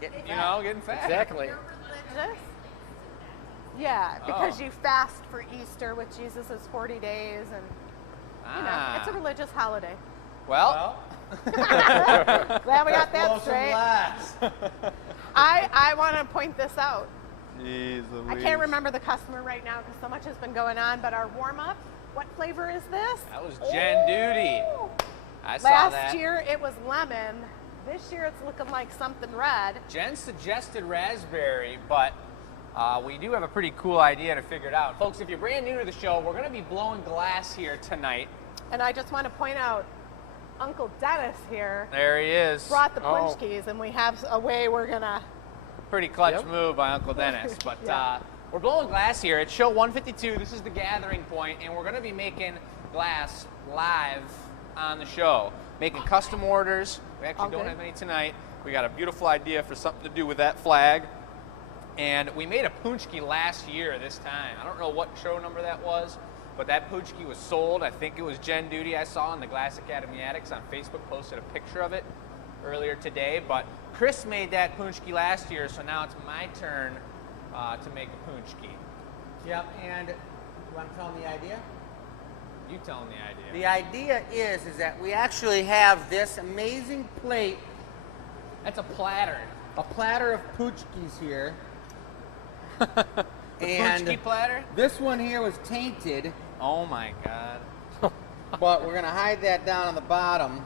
Getting fat. Exactly. You're religious? Yeah, because you fast for Easter with Jesus' 40 days, and it's a religious holiday. Well. Glad we got that Blow some straight. glass. I want to point this out. Jeez I can't remember the customer right now because so much has been going on, but our warm-up, what flavor is this? That was Jen Duty. I saw that. Last year it was lemon. This year it's looking like something red. Jen suggested raspberry, but we do have a pretty cool idea to figure it out. Folks, if you're brand new to the show, we're going to be blowing glass here tonight. And I just want to point out, Uncle Dennis here There he is. brought the punch keys, and we have a way we're going to... Pretty clutch move by Uncle Dennis. But we're blowing glass here. It's show 152. This is the gathering point, and we're going to be making glass live on the show. Making custom orders. We actually don't have any tonight. We got a beautiful idea for something to do with that flag. And we made a punchki last year this time. I don't know what show number that was, but that punchki was sold. I think it was Jen Duty I saw in the Glass Academy Addicts on Facebook, posted a picture of it earlier today. But Chris made that punchki last year, so now it's my turn to make a punchki. Yep, and you want to tell them the idea? You tell them the idea. The idea is that we actually have this amazing plate, That's a platter. a platter of poochkies here. Punchki platter? This one here was tainted, Oh my God. but we're going to hide that down on the bottom.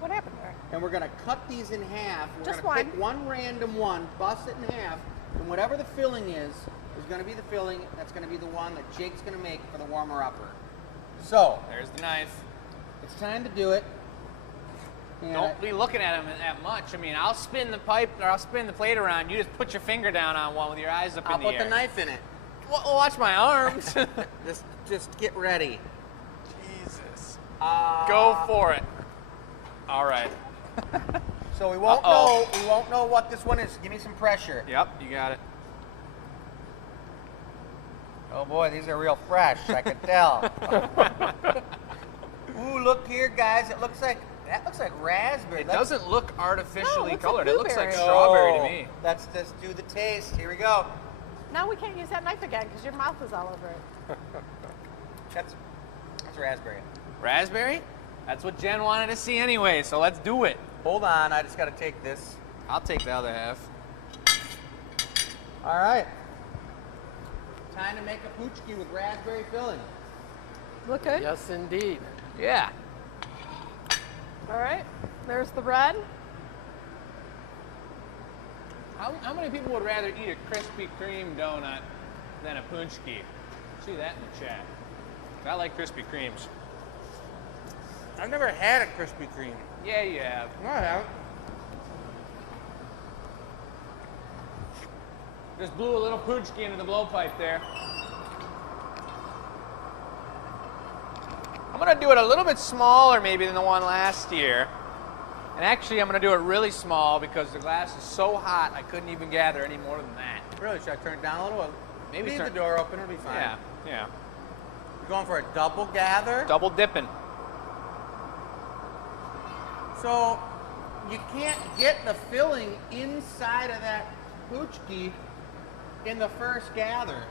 What happened there? And we're going to cut these in half. We're Just going to one. pick one random one, bust it in half, and whatever the filling is going to be the filling. That's going to be the one that Jake's going to make for the warmer-upper. So, There's the knife. it's time to do it. And Don't be looking at him that much. I mean, I'll spin the pipe, or I'll spin the plate around. You just put your finger down on one with your eyes up I'll in the put air. the knife in it. Watch my arms. Just get ready. Jesus. Go for it. All right. So we won't know. We won't know what this one is. Give me some pressure. Yep, you got it. Oh boy, these are real fresh. I can tell. Ooh, look here, guys. That looks like raspberry. It doesn't look artificially looks like colored. It looks like blueberry. strawberry to me. Let's just do the taste. Here we go. Now we can't use that knife again because your mouth is all over it. That's raspberry. Raspberry? That's what Jen wanted to see anyway, so let's do it. Hold on, I just got to take this. I'll take the other half. All right. Time to make a poochki with raspberry filling. Look good? Yes, indeed. Yeah. All right. There's the red. How many people would rather eat a Krispy Kreme donut than a punchki? See that in the chat. I like Krispy Kremes. I've never had a Krispy Kreme. Yeah, you have. No, I haven't. Just blew a little punchki into the blowpipe there. I'm gonna do it a little bit smaller maybe than the one last year. And actually I'm gonna do it really small because the glass is so hot I couldn't even gather any more than that. Really? Should I turn it down a little? Maybe leave turn- the door open. It'll be fine. Yeah, yeah. You're going for a double gather. Double dipping. So you can't get the filling inside of that poochki in the first gather.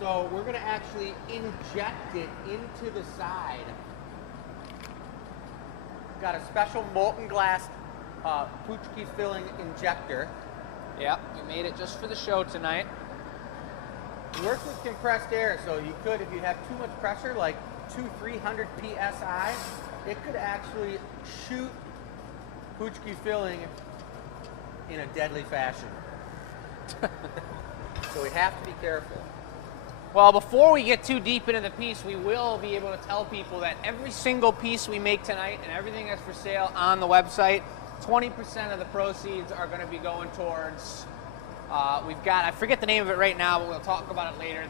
So we're going to actually inject it into the side. Got a special molten glass poochki filling injector. Yep, we made it just for the show tonight. It works with compressed air, so you could, if you have too much pressure, like 300 psi, it could actually shoot poochki filling in a deadly fashion. So we have to be careful. Well, before we get too deep into the piece, we will be able to tell people that every single piece we make tonight and everything that's for sale on the website, 20% of the proceeds are going to be going towards, we've got, I forget the name of it right now, but we'll talk about it later.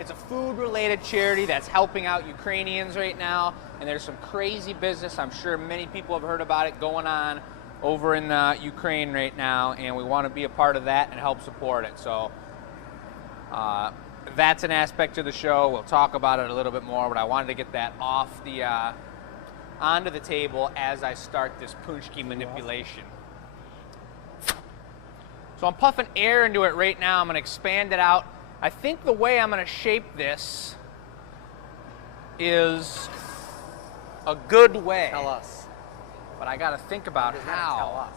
It's a food-related charity that's helping out Ukrainians right now, and there's some crazy business, I'm sure many people have heard about it, going on over in Ukraine right now, and we want to be a part of that and help support it. So that's an aspect of the show. We'll talk about it a little bit more, but I wanted to get that off the onto the table as I start this punchki manipulation. So I'm puffing air into it right now. I'm going to expand it out. I think the way I'm going to shape this is a good way. Tell us. But I got to think about You gotta how. Tell us.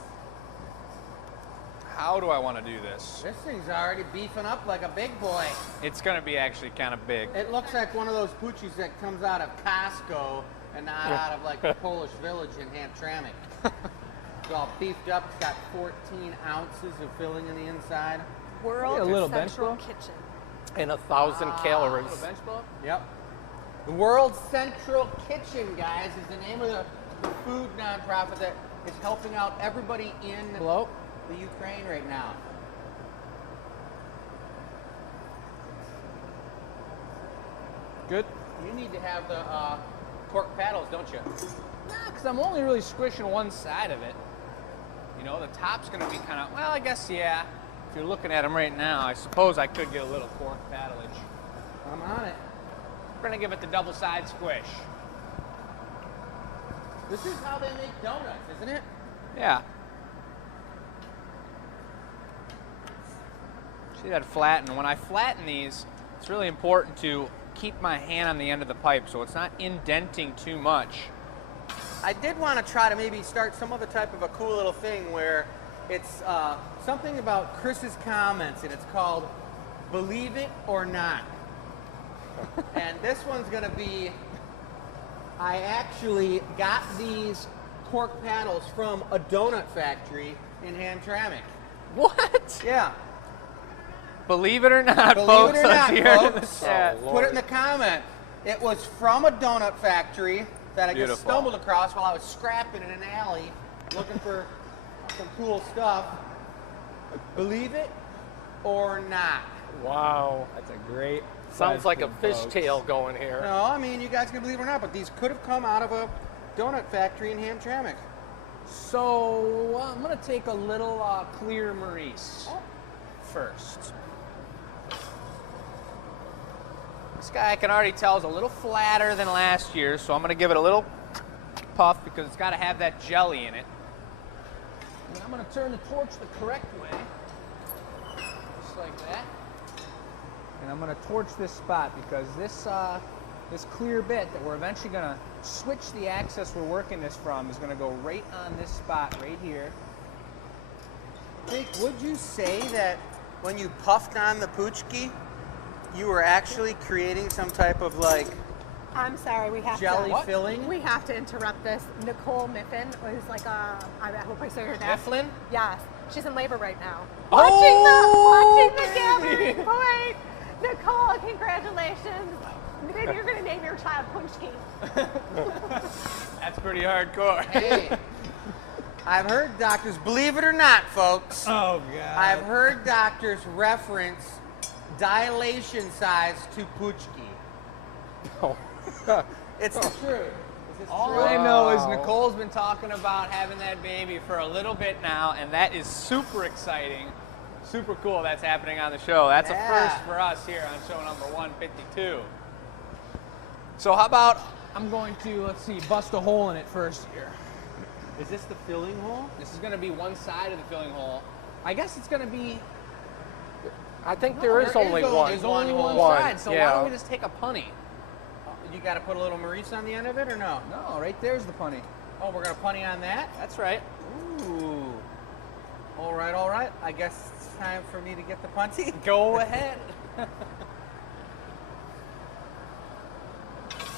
How do I want to do this? This thing's already beefing up like a big boy. It's going to be actually kind of big. It looks like one of those poochies that comes out of Costco and not out of like the Polish village in Hamtramck. It's all beefed up. It's got 14 ounces of filling in the inside. World a little Central bench Kitchen. And 1,000 calories. Little bench blow? Yep. The World Central Kitchen, guys, is the name of the food nonprofit that is helping out everybody in Hello? the Ukraine right now. Good? You need to have the cork paddles, don't you? Nah, because I'm only really squishing one side of it. You know, the top's going to be kind of, well, I guess, yeah. If you're looking at them right now, I suppose I could get a little cork paddleage. I'm on it. We're going to give it the double side squish. This is how they make donuts, isn't it? Yeah. See that flatten? When I flatten these, it's really important to keep my hand on the end of the pipe so it's not indenting too much. I did want to try to maybe start some other type of a cool little thing where it's something about Chris's comments, and it's called Believe It or Not. And this one's going to be, I actually got these cork paddles from a donut factory in Hamtramck. What? Yeah. Believe it or not, Believe folks. it or Let's not, hear it in the folks. chat. Put it in the comment. It was from a donut factory that I just Beautiful. stumbled across while I was scrapping in an alley looking for some cool stuff. Believe it or not. Wow. That's a great. Sounds like a question, folks. fishtail going here. No, I mean, you guys can believe it or not, but these could have come out of a donut factory in Hamtramck. So I'm going to take a little clear Maurice first. This guy I can already tell is a little flatter than last year, so I'm going to give it a little puff because it's got to have that jelly in it. And I'm going to turn the torch the correct way, just like that. And I'm going to torch this spot because this clear bit that we're eventually going to switch the axis we're working this from is going to go right on this spot right here. Jake, would you say that when you puffed on the poochki, you were actually creating some type of like I'm sorry, we have jelly to. filling? We have to interrupt this. Nicole Miffin was like I hope I say her name. Mifflin? Yes, she's in labor right now. Oh, Watching the gathering point. Nicole, congratulations. Maybe you're going to name your child Punchki. That's pretty hardcore. Hey, I've heard doctors, believe it or not, folks, Oh, God. I've heard doctors reference dilation size to poochki. Oh. It's the truth. Is All true? I know is Wow. Nicole's been talking about having that baby for a little bit now, and that is super exciting. Super cool that's happening on the show. That's a Yeah. first for us here on show number 152. So how about I'm going to, let's see, bust a hole in it first here. Is this the filling hole? This is going to be one side of the filling hole. I guess it's going to be, I think there is there is only only one. there's only one One, side, so yeah. why don't we just take a punny? You got to put a little Maurice on the end of it or no? No, right there's the punny. Oh, we're going to punny on that? That's right. Ooh. All right, all right. I guess it's time for me to get the punty. Go ahead.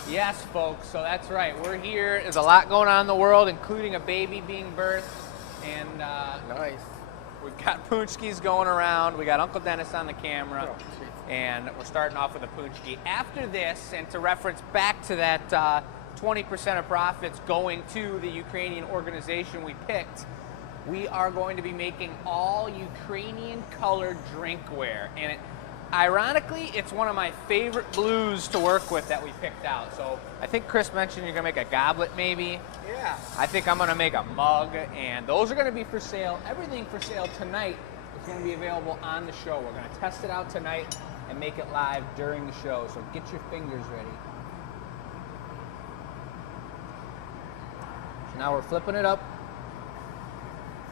Yes, folks, so that's right. We're here. There's a lot going on in the world, including a baby being birthed. And Nice. we've got Poonchkis going around. We got Uncle Dennis on the camera. And we're starting off with a Poonchki. After this, and to reference back to that 20% of profits going to the Ukrainian organization we picked, we are going to be making all Ukrainian colored drinkware. And ironically, it's one of my favorite blues to work with that we picked out. So I think Chris mentioned you're gonna make a goblet maybe. Yeah. I think I'm gonna make a mug, and those are gonna be for sale. Everything for sale tonight is gonna be available on the show. We're gonna test it out tonight and make it live during the show. So get your fingers ready. So now we're flipping it up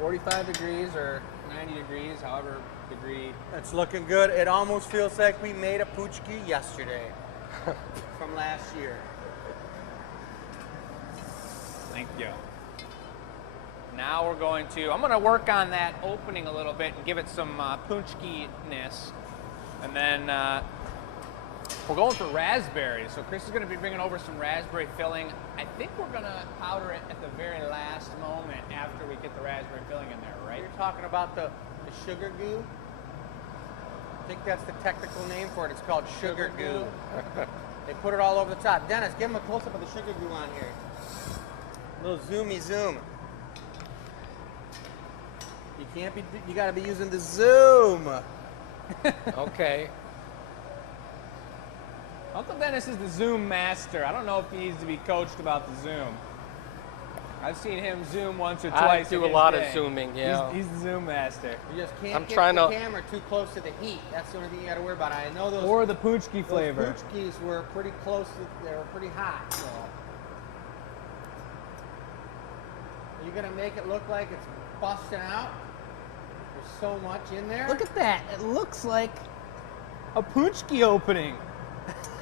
45 degrees or 90 degrees, however degree. It's looking good. It almost feels like we made a puchki yesterday from last year. Thank you. Now I'm going to work on that opening a little bit and give it some punchki-ness. And then we're going for raspberries. So Chris is going to be bringing over some raspberry filling. I think we're going to powder it at the very last moment after we get the raspberry filling in there, right? You're talking about the sugar goo? I think that's the technical name for it. It's called sugar goo. They put it all over the top. Dennis, give him a close-up of the sugar goo on here. A little zoomy zoom. You can't be, you gotta be using the zoom. Okay. Uncle Dennis is the Zoom master. I don't know if he needs to be coached about the Zoom. I've seen him Zoom once or twice. I do in a his lot day. of zooming, yeah. He's the Zoom master. You just can't I'm get trying the to- camera too close to the heat. That's the only thing you gotta worry about. I know those, Or the punchki those flavor. puchkis were pretty close, they were pretty hot, so. Are you gonna make it look like it's busting out? There's so much in there. Look at that. It looks like a punchki opening.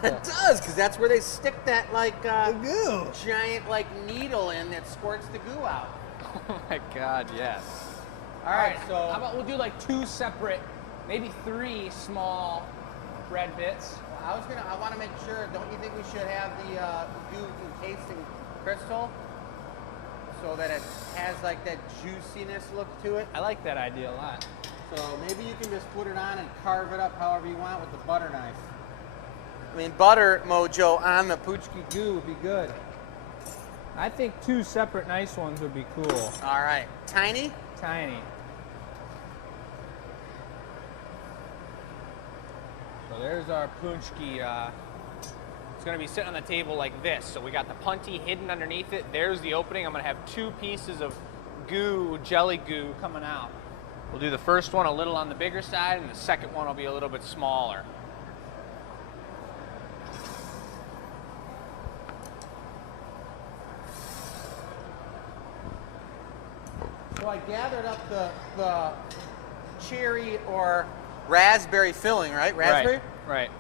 It does, because that's where they stick that like goo. giant like needle in that squirts the goo out. Oh my God, yes. All right, so How about we'll do like 2 separate, maybe 3 small bread bits. I want to make sure. Don't you think we should have the goo encased in crystal, so that it has like that juiciness look to it? I like that idea a lot. So maybe you can just put it on and carve it up however you want with the butter knife. I mean, butter mojo on the puchki goo would be good. I think 2 separate nice ones would be cool. All right, tiny. Tiny. So there's our punchki. It's going to be sitting on the table like this. So we got the punty hidden underneath it. There's the opening. I'm going to have 2 pieces of goo, jelly goo, coming out. We'll do the first one a little on the bigger side, and the second one will be a little bit smaller. So I gathered up the cherry or raspberry filling, right? Raspberry? Right.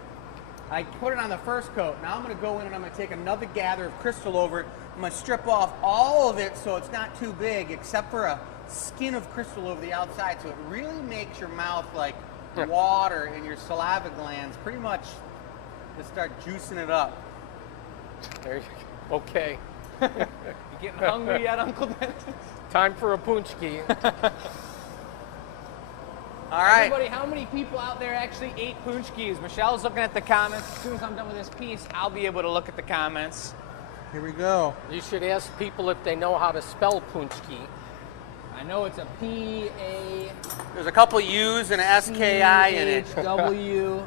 I put it on the first coat. Now I'm going to go in and I'm going to take another gather of crystal over it. I'm going to strip off all of it so it's not too big, except for a skin of crystal over the outside. So it really makes your mouth like water and your saliva glands pretty much to start juicing it up. There you go. Okay. You getting hungry yet, Uncle Dennis? Time for a punchki. All right. Everybody, how many people out there actually ate punchkis? Michelle's looking at the comments. As soon as I'm done with this piece, I'll be able to look at the comments. Here we go. You should ask people if they know how to spell punchki. I know it's a P-A... There's a couple U's and an S-K-I in it. W.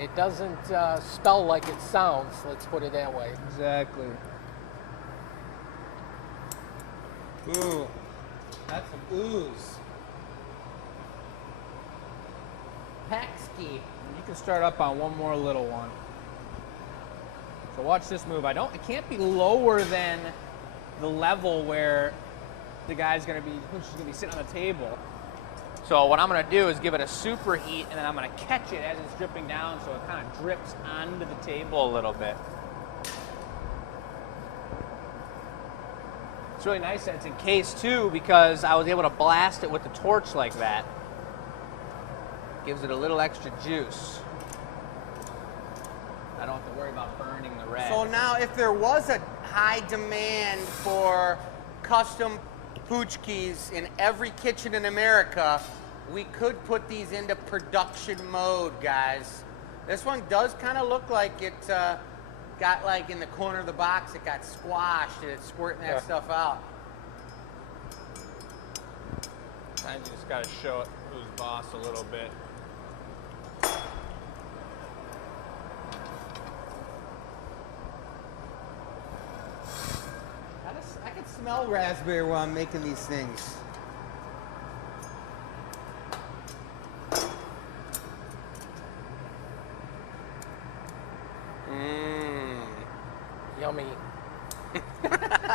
It doesn't spell like it sounds, let's put it that way. Exactly. Ooh, that's some ooze. Paxki. You can start up on one more little one. So watch this move. It can't be lower than the level where the guy's gonna be, punch is gonna be sitting on the table. So what I'm gonna do is give it a super heat, and then I'm gonna catch it as it's dripping down, so it kind of drips onto the table a little bit. It's really nice that it's encased too, because I was able to blast it with the torch like that. Gives it a little extra juice. I don't have to worry about burning the red. So now, if there was a high demand for custom puchkis in every kitchen in America, we could put these into production mode, guys. This one does kind of look like it got like in the corner of the box, it got squashed and it's squirting that stuff out. I just got to show it who's boss a little bit. I can smell raspberry while I'm making these things. Yummy.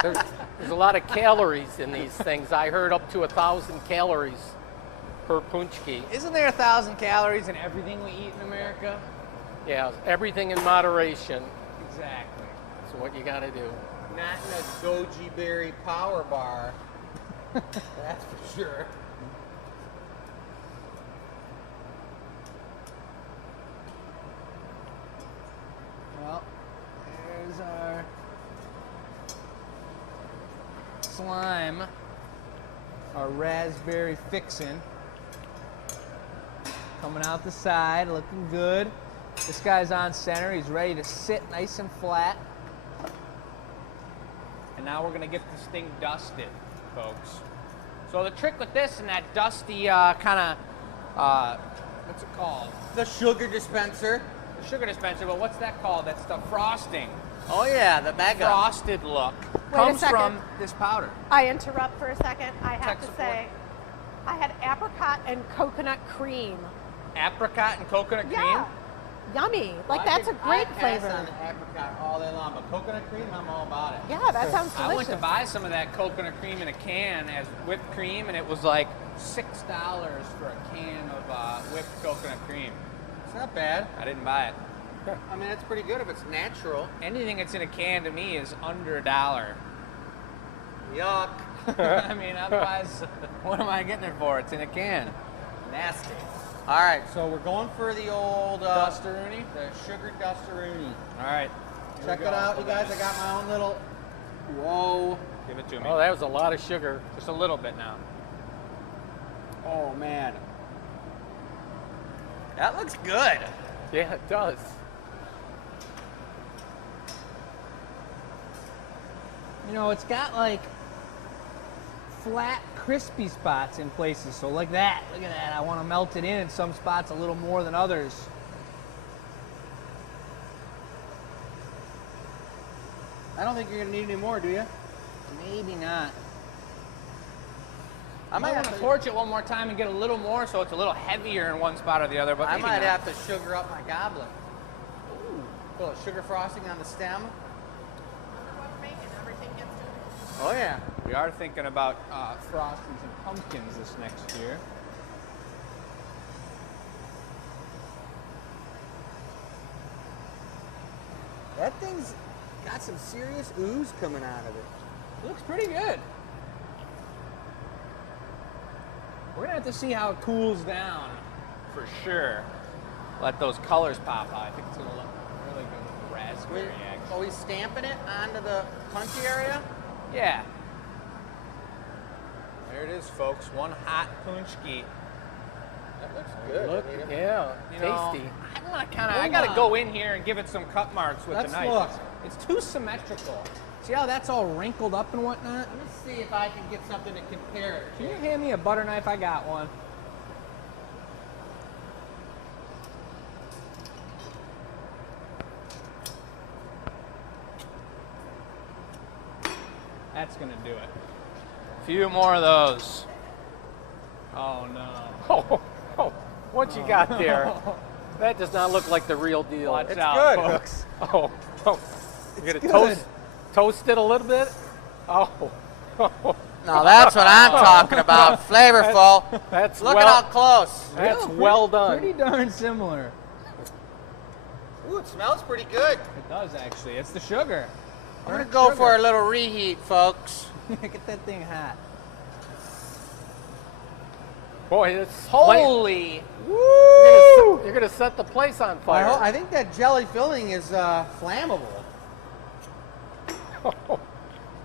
there's a lot of calories in these things. I heard up to 1,000 calories per punchki. Isn't there 1,000 calories in everything we eat in America? Yeah, everything in moderation. Exactly. That's what you got to do. Not in a goji berry power bar. That's for sure. Well, there's our slime, our raspberry fixin'. Coming out the side, looking good. This guy's on center. He's ready to sit nice and flat. And now we're gonna get this thing dusted, folks. So the trick with this and that dusty kind of, what's it called? The sugar dispenser. The sugar dispenser, but what's that called? That's the frosting. Oh yeah, the mega. Frosted look Wait a comes second. from this powder. I interrupt for a second. I have Tech to support. say, I had apricot and coconut cream. Apricot and coconut cream? Yeah. Yummy. Like, that's a great I flavor. pass on apricot all day long, but coconut cream, I'm all about it. Yeah, that sounds delicious. I went to buy some of that coconut cream in a can as whipped cream, and it was like $6 for a can of whipped coconut cream. It's not bad. I didn't buy it. I mean, it's pretty good if it's natural. Anything that's in a can to me is under $1. Yuck. I mean, otherwise, what am I getting it for? It's in a can. Nasty. All right, so we're going for the old Dust-a-rooney? the sugar dust-a-rooney. All right. Here Check we it go. out, you guys. I got my own little. Whoa. Give it to me. Oh, that was a lot of sugar. Just a little bit now. Oh man. That looks good. Yeah, it does. You know, it's got like flat, crispy spots in places. So like that. Look at that. I want to melt it in some spots a little more than others. I don't think you're gonna need any more, do you? Maybe not. I might want have to to. torch it one more time and get a little more so it's a little heavier in one spot or the other. But I maybe might not. have to sugar up my goblet. Ooh. Little sugar frosting on the stem. Oh yeah. We are thinking about frosties and pumpkins this next year. That thing's got some serious ooze coming out of it. Looks pretty good. We're gonna have to see how it cools down for sure. Let those colors pop out. I think it's gonna look really good with the raspberry actually. Are we stamping it onto the punchy area? Yeah. There it is, folks. One hot punchki. That looks good. Look, Anita. yeah, You know, tasty. I want to kind of. I Hold got to on. go in here and give it some cut marks with Let's the knife. look. It's too symmetrical. See how that's all wrinkled up and whatnot? Let me see if I can get something to compare it Can to. you hand me a butter knife? I got one. That's gonna do it. A few more of those. Oh no. Oh, oh, what you got there? That does not look like the real deal. Watch It's out, good. folks. Oh, oh. You're It's gonna good. toast it a little bit? Oh. Now that's what I'm talking about. Flavorful. That's Look well, at how close. That's Pretty- well done. Pretty darn similar. Ooh, it smells pretty good. It does actually. It's the sugar. I'm gonna go for a little reheat, folks. Get that thing hot. Boy, it's Holy! You're gonna set the place on fire. I think that jelly filling is flammable.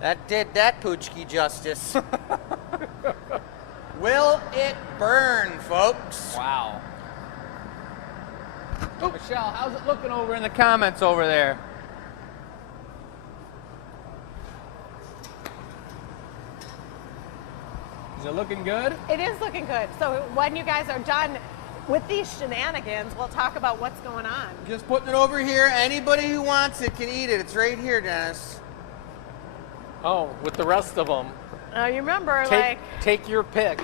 That did that poochki justice. Will it burn, folks? Wow. Michelle, how's it looking over in the comments over there? Is it looking good? It is looking good. So when you guys are done with these shenanigans, we'll talk about what's going on. Just putting it over here. Anybody who wants it can eat it. It's right here, Dennis. Oh, with the rest of them. You remember, Take your pick.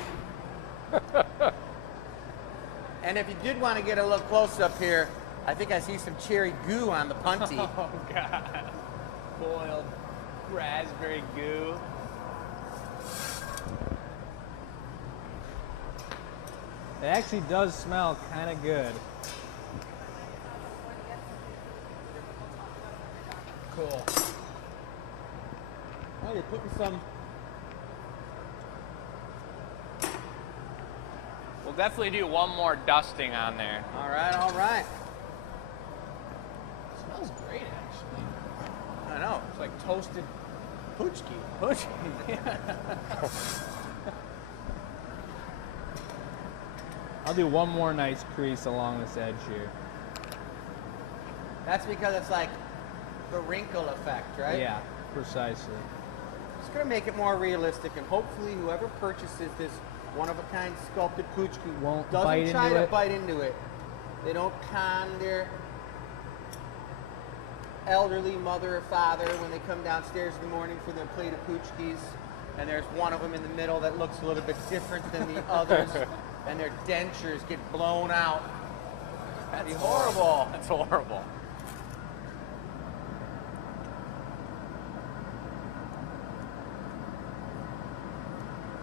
And if you did want to get a look close up here, I think I see some cherry goo on the punty. Oh God. Boiled raspberry goo. actually does smell kind of good. Cool. Oh, you're putting some. We'll definitely do one more dusting on there. All right, all right. It smells great, actually. I know. It's like toasted Poochki. I'll do one more nice crease along this edge here. That's because it's like the wrinkle effect, right? Yeah, precisely. It's going to make it more realistic, and hopefully whoever purchases this one-of-a-kind sculpted Poochki Won't doesn't bite try into to it. bite into it. They don't con their elderly mother or father when they come downstairs in the morning for their plate of Poochkis, and there's one of them in the middle that looks a little bit different than the others, and their dentures get blown out. That'd be horrible. That's horrible.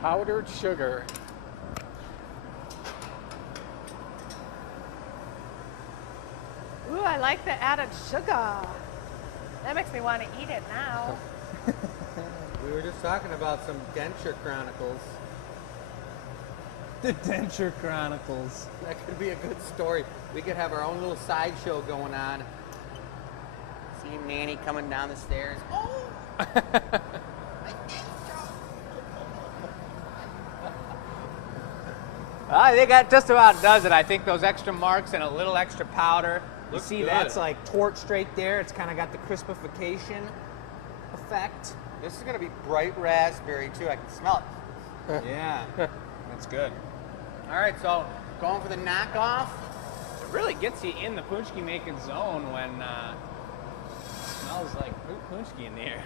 Powdered sugar. Ooh, I like the added sugar. That makes me want to eat it now. We were just talking about some denture chronicles. The Denture Chronicles. That could be a good story. We could have our own little sideshow going on. See Nanny coming down the stairs. Oh! My denture! I think that just about does it. I think those extra marks and a little extra powder. You Looks see good. that's like torched right there. It's kind of got the crispification effect. This is going to be bright raspberry, too. I can smell it. Yeah, that's good. All right, so going for the knockoff. It really gets you in the Poochki making zone when it smells like Poochki in the air.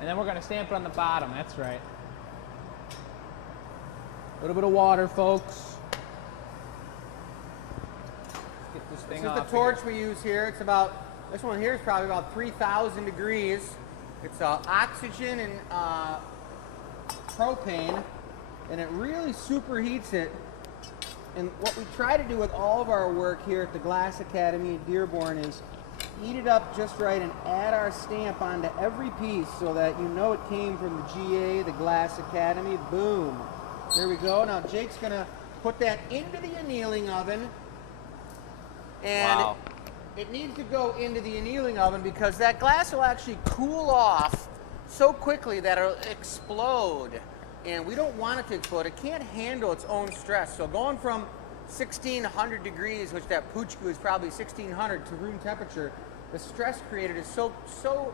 And then we're going to stamp it on the bottom. That's right. A little bit of water, folks. Get this thing This is off the of torch here. we use here. It's about, this one here is probably about 3,000 degrees. It's oxygen and propane, and it really superheats it. And what we try to do with all of our work here at the Glass Academy at Dearborn is heat it up just right and add our stamp onto every piece so that you know it came from the GA, the Glass Academy. Boom. There we go. Now Jake's going to put that into the annealing oven. And Wow. it needs to go into the annealing oven because that glass will actually cool off so quickly that it'll explode. And we don't want it to explode. It can't handle its own stress. So going from 1,600 degrees, which that Poochki was probably 1,600 to room temperature, the stress created is so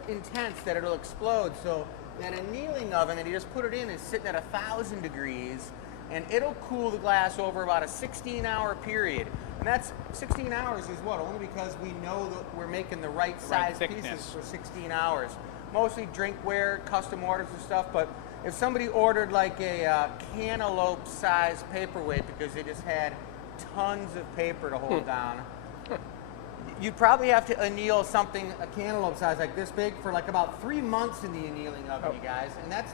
intense that it'll explode. So that annealing oven that you just put it in is sitting at 1,000 degrees, and it'll cool the glass over about a 16-hour period. And that's 16 hours is what? Only because we know that we're making the right size thickness. pieces for 16 hours. Mostly drinkware, custom orders and stuff, but if somebody ordered like a cantaloupe size paperweight because they just had tons of paper to hold down, you'd probably have to anneal something a cantaloupe size like this big for like about 3 months in the annealing oven, you guys. And that's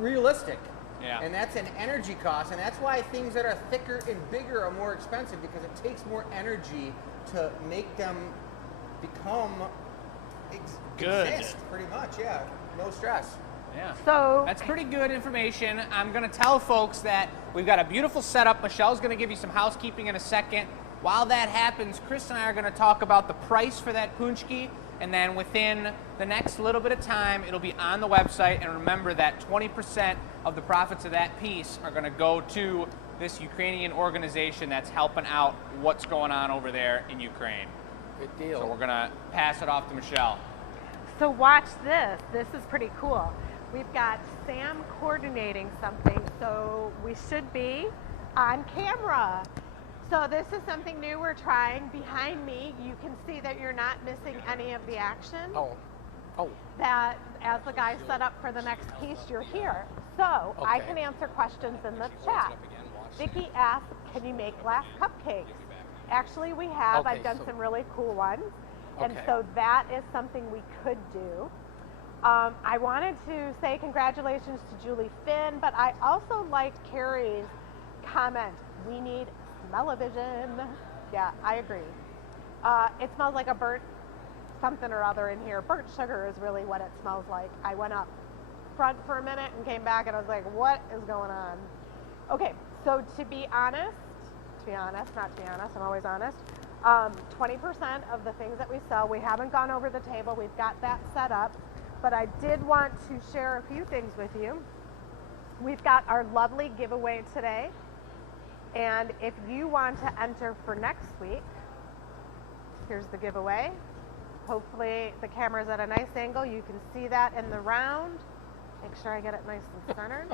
realistic. Yeah. And that's an energy cost, and that's why things that are thicker and bigger are more expensive because it takes more energy to make them become Good. exist, pretty much, yeah. No stress. Yeah. So That's pretty good information. I'm going to tell folks that we've got a beautiful setup. Michelle's going to give you some housekeeping in a second. While that happens, Chris and I are going to talk about the price for that Poochki, and then within the next little bit of time, it'll be on the website. And remember that 20% of the profits of that piece are going to go to this Ukrainian organization that's helping out what's going on over there in Ukraine. Good deal. So we're going to pass it off to Michelle. So watch this. This is pretty cool. We've got Sam coordinating something, so we should be on camera. So this is something new we're trying. Behind me, you can see that you're not missing any of the action. Oh. That as the guy set up for the next piece, you're here. So I Okay. can answer questions in the chat. Vicky asked, can you make glass cupcakes? Actually, we have. Okay, I've done so- some really cool ones. And Okay. so that is something we could do. I wanted to say congratulations to Julie Finn, but I also liked Carrie's comment. We need smell-o-vision. Yeah, I agree. It smells like a burnt something or other in here. Burnt sugar is really what it smells like. I went up front for a minute and came back and I was like, what is going on? Okay, so to be honest, I'm always honest, 20% of the things that we sell, we haven't gone over the table, we've got that set up, but I did want to share a few things with you. We've got our lovely giveaway today, and if you want to enter for next week, here's the giveaway. Hopefully the camera's at a nice angle, you can see that in the round. Make sure I get it nice and centered.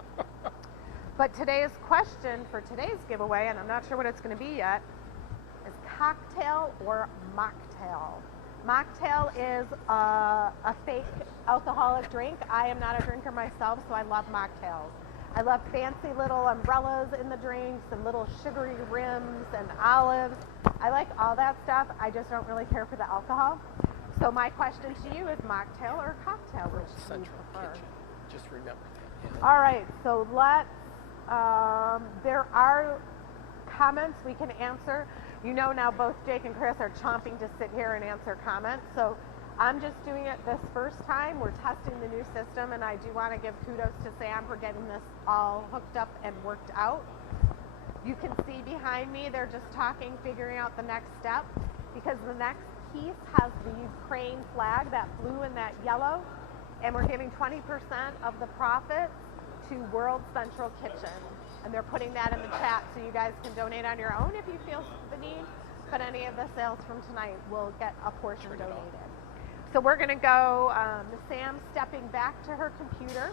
But today's question for today's giveaway, and I'm not sure what it's going to be yet, is cocktail or mocktail. Mocktail is a fake alcoholic drink. I am not a drinker myself, so I love mocktails. I love fancy little umbrellas in the drinks and little sugary rims and olives. I like all that stuff. I just don't really care for the alcohol. So my question to you is mocktail or cocktail, which do you prefer? Kitchen. Just remember that. Yeah. All right, so let's, there are comments we can answer. You know now both Jake and Chris are chomping to sit here and answer comments. So I'm just doing it this first time. We're testing the new system, and I do want to give kudos to Sam for getting this all hooked up and worked out. You can see behind me, they're just talking, figuring out the next step, because the next piece has the Ukraine flag, that blue and that yellow. And we're giving 20% of the profits to World Central Kitchen. And they're putting that in the chat so you guys can donate on your own if you feel the need. But any of the sales from tonight will get a portion donated. So we're going to go, Sam stepping back to her computer.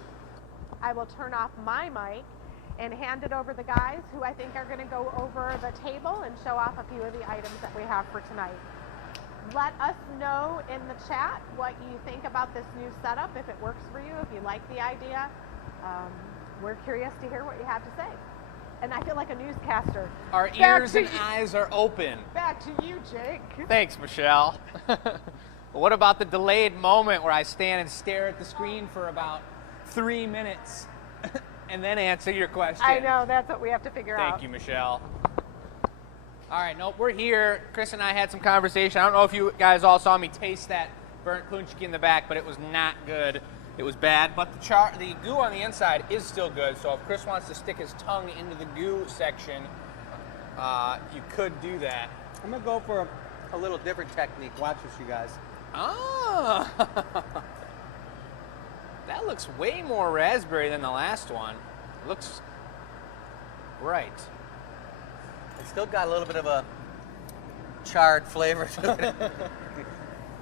I will turn off my mic and hand it over the guys who I think are going to go over the table and show off a few of the items that we have for tonight. Let us know in the chat what you think about this new setup, if it works for you, if you like the idea. We're curious to hear what you have to say. And I feel like a newscaster. Our ears and eyes are open. Back to you, Jake. Thanks, Michelle. What about the delayed moment where I stand and stare at the screen for about 3 minutes and then answer your question? I know, that's what we have to figure out. Thank you, Michelle. All right, nope, we're here. Chris and I had some conversation. I don't know if you guys all saw me taste that burnt punchki in the back, but it was not good. It was bad, but the goo on the inside is still good, so if Chris wants to stick his tongue into the goo section, you could do that. I'm going to go for a little different technique. Watch this, you guys. Oh, that looks way more raspberry than the last one. It looks right. It's still got a little bit of a charred flavor to it.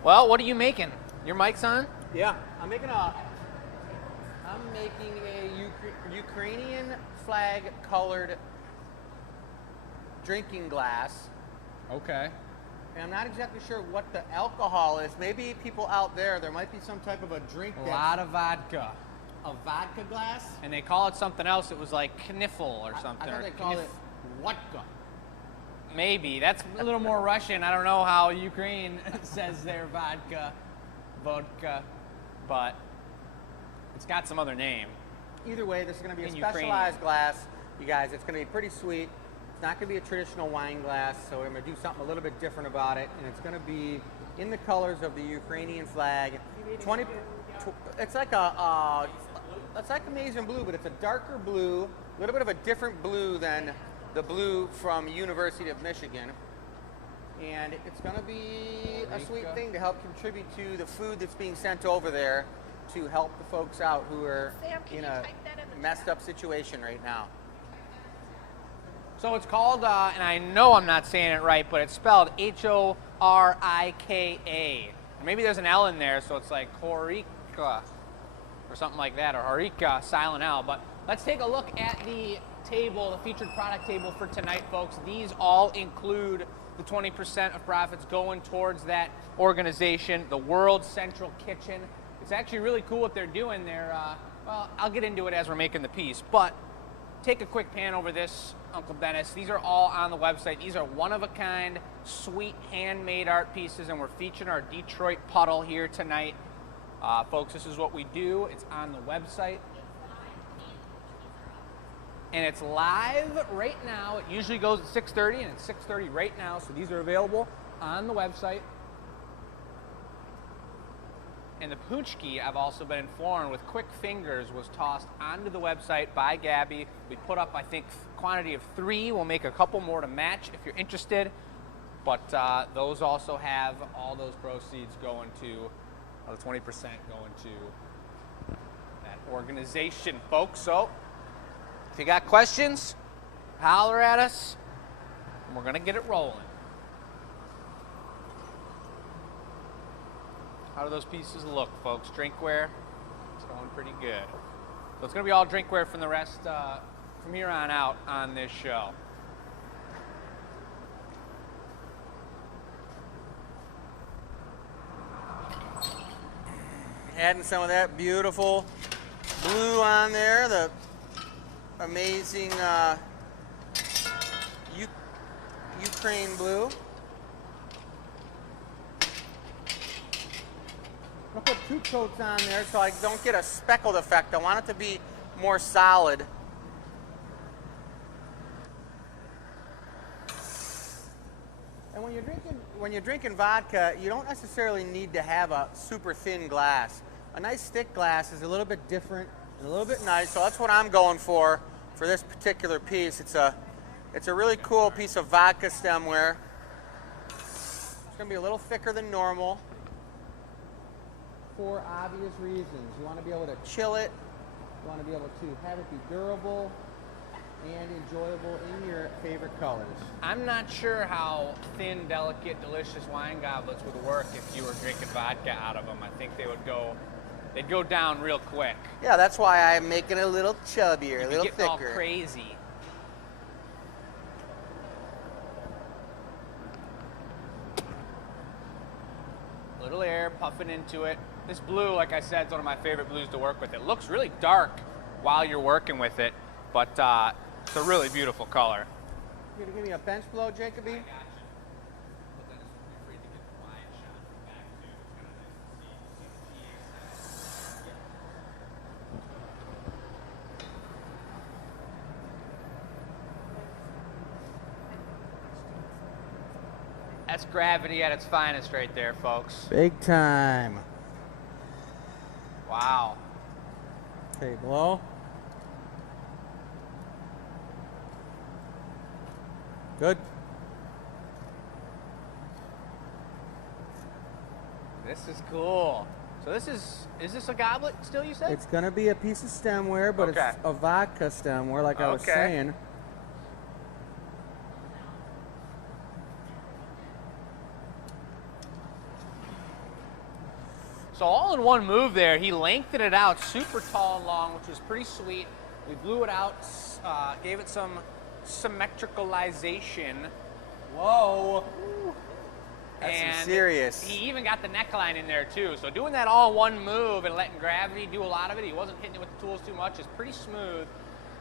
Well, what are you making? Your mic's on? Yeah, I'm making a Ukrainian flag colored drinking glass. Okay. And I'm not exactly sure what the alcohol is. Maybe people out there might be some type of a drink A that's lot of vodka. a vodka glass. And they call it something else. It was like kniffle or something. I thought or they called knif- it vodka. Maybe. That's a little more Russian. I don't know how Ukraine says their vodka, but it's got some other name. Either way, this is going to be a In specialized Ukrainian. glass, you guys. It's going to be pretty sweet. It's not going to be a traditional wine glass, so I'm going to do something a little bit different about it, and it's going to be in the colors of the Ukrainian flag. It's like it's like amazing blue, but it's a darker blue, a little bit of a different blue than the blue from University of Michigan. And it's going to be a sweet thing to help contribute to the food that's being sent over there to help the folks out who are Sam, can in you a type that in the messed up situation right now. So it's called, and I know I'm not saying it right, but it's spelled Horika. Maybe there's an L in there, so it's like Horika or something like that, or Horika, silent L. But let's take a look at the table, the featured product table for tonight, folks. These all include the 20% of profits going towards that organization, the World Central Kitchen. It's actually really cool what they're doing. Well, I'll get into it as we're making the piece, but take a quick pan over this, Uncle Dennis. These are all on the website. These are one-of-a-kind, sweet, handmade art pieces, and we're featuring our Detroit puddle here tonight. Folks, this is what we do. It's on the website. and it's live right now. It usually goes at 6:30, and it's 6:30 right now, so these are available on the website. And the Punchki, I've also been informed, with quick fingers, was tossed onto the website by Gabby. We put up, I think, quantity of 3. We'll make a couple more to match if you're interested. But those also have all those proceeds going to, the 20% going to that organization, folks. So if you got questions, holler at us, and we're going to get it rolling. How do those pieces look, folks? Drinkware, it's going pretty good. So it's going to be all drinkware from the rest, from here on out on this show. Adding some of that beautiful blue on there, the amazing Ukraine blue. I'll put 2 coats on there so I don't get a speckled effect. I want it to be more solid. And when you're drinking vodka, you don't necessarily need to have a super thin glass. A nice thick glass is a little bit different and a little bit nice, so that's what I'm going for this particular piece. It's a really cool piece of vodka stemware. It's going to be a little thicker than normal for obvious reasons. You want to be able to chill it. You want to be able to have it be durable and enjoyable in your favorite colors. I'm not sure how thin, delicate, delicious wine goblets would work if you were drinking vodka out of them. I think they'd go down real quick. Yeah, that's why I'm making it a little chubbier, a little getting thicker. All crazy. Little air puffing into it. This blue, like I said, is one of my favorite blues to work with. It looks really dark while you're working with it, but it's a really beautiful color. You gonna give me a bench blow, Jacoby? I got you. But then it's afraid to get the wide shot from the back too. It's gonna That's gravity at its finest right there, folks. Big time. Wow. Okay, blow. Good. This is cool. So is this a goblet still, you said? It's gonna be a piece of stemware, but Okay. it's a vodka stemware, like I was saying. So all in one move there, he lengthened it out super tall and long, which was pretty sweet. We blew it out, gave it some symmetricalization. Whoa. That's And some serious. he even got the neckline in there too. So doing that all in one move and letting gravity do a lot of it, he wasn't hitting it with the tools too much, it's pretty smooth.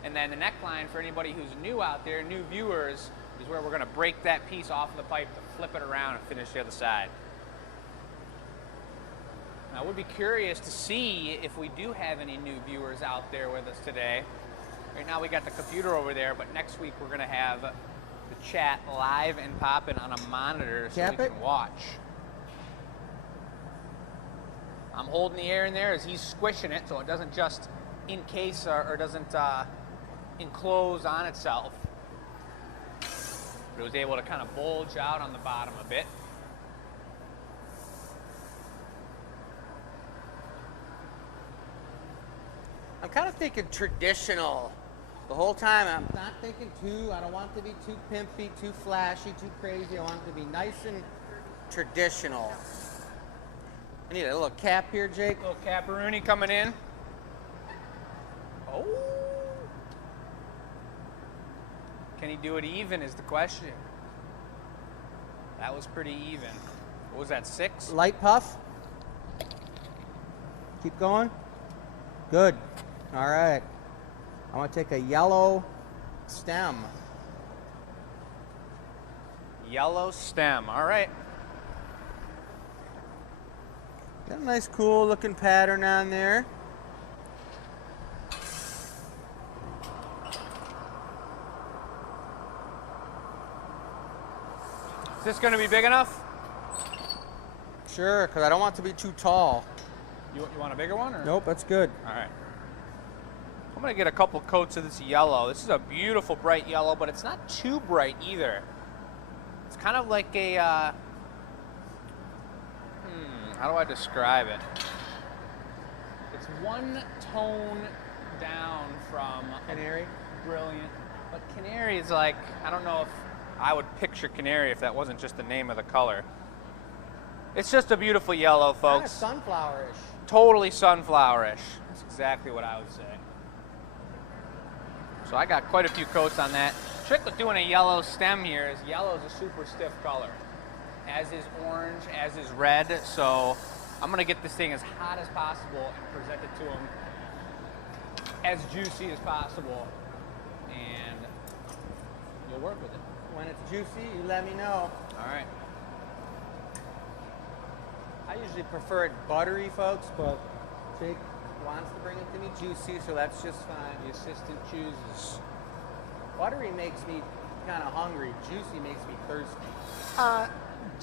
And then the neckline, for anybody who's new out there, new viewers, is where we're gonna break that piece off of the pipe to flip it around and finish the other side. I would be curious to see if we do have any new viewers out there with us today. Right now we got the computer over there, but next week we're going to have the chat live and popping on a monitor so we can watch. I'm holding the air in there as he's squishing it so it doesn't just encase or doesn't enclose on itself. But it was able to kind of bulge out on the bottom a bit. I'm kind of thinking traditional. The whole time I'm not thinking I don't want it to be too pimpy, too flashy, too crazy. I want it to be nice and traditional. I need a little cap here, Jake. Little caparoonie coming in. Oh. Can he do it even is the question. That was pretty even. What was that, 6? Light puff. Keep going. Good. All right. I'm going to take a yellow stem. Yellow stem. All right. Got a nice cool looking pattern on there. this going to be big enough? Sure, because I don't want it to be too tall. You want a bigger one? Or? Nope, that's good. All right. I'm going to get a couple coats of this yellow. This is a beautiful bright yellow, but it's not too bright either. It's kind of like a, how do I describe it? It's one tone down from Canary? Brilliant. But canary is like, I don't know if I would picture canary if that wasn't just the name of the color. It's just a beautiful yellow, Kind of folks. sunflowerish. Totally sunflowerish. That's exactly what I would say. So I got quite a few coats on that. Trick with doing a yellow stem here is yellow is a super stiff color, as is orange, as is red. So I'm gonna get this thing as hot as possible and present it to them as juicy as possible, and you'll work with it. When it's juicy, you let me know. All right. I usually prefer it buttery, folks, but Jake wants to bring it to me juicy, so that's just fine. The assistant chooses. Buttery makes me kind of hungry. Juicy makes me thirsty.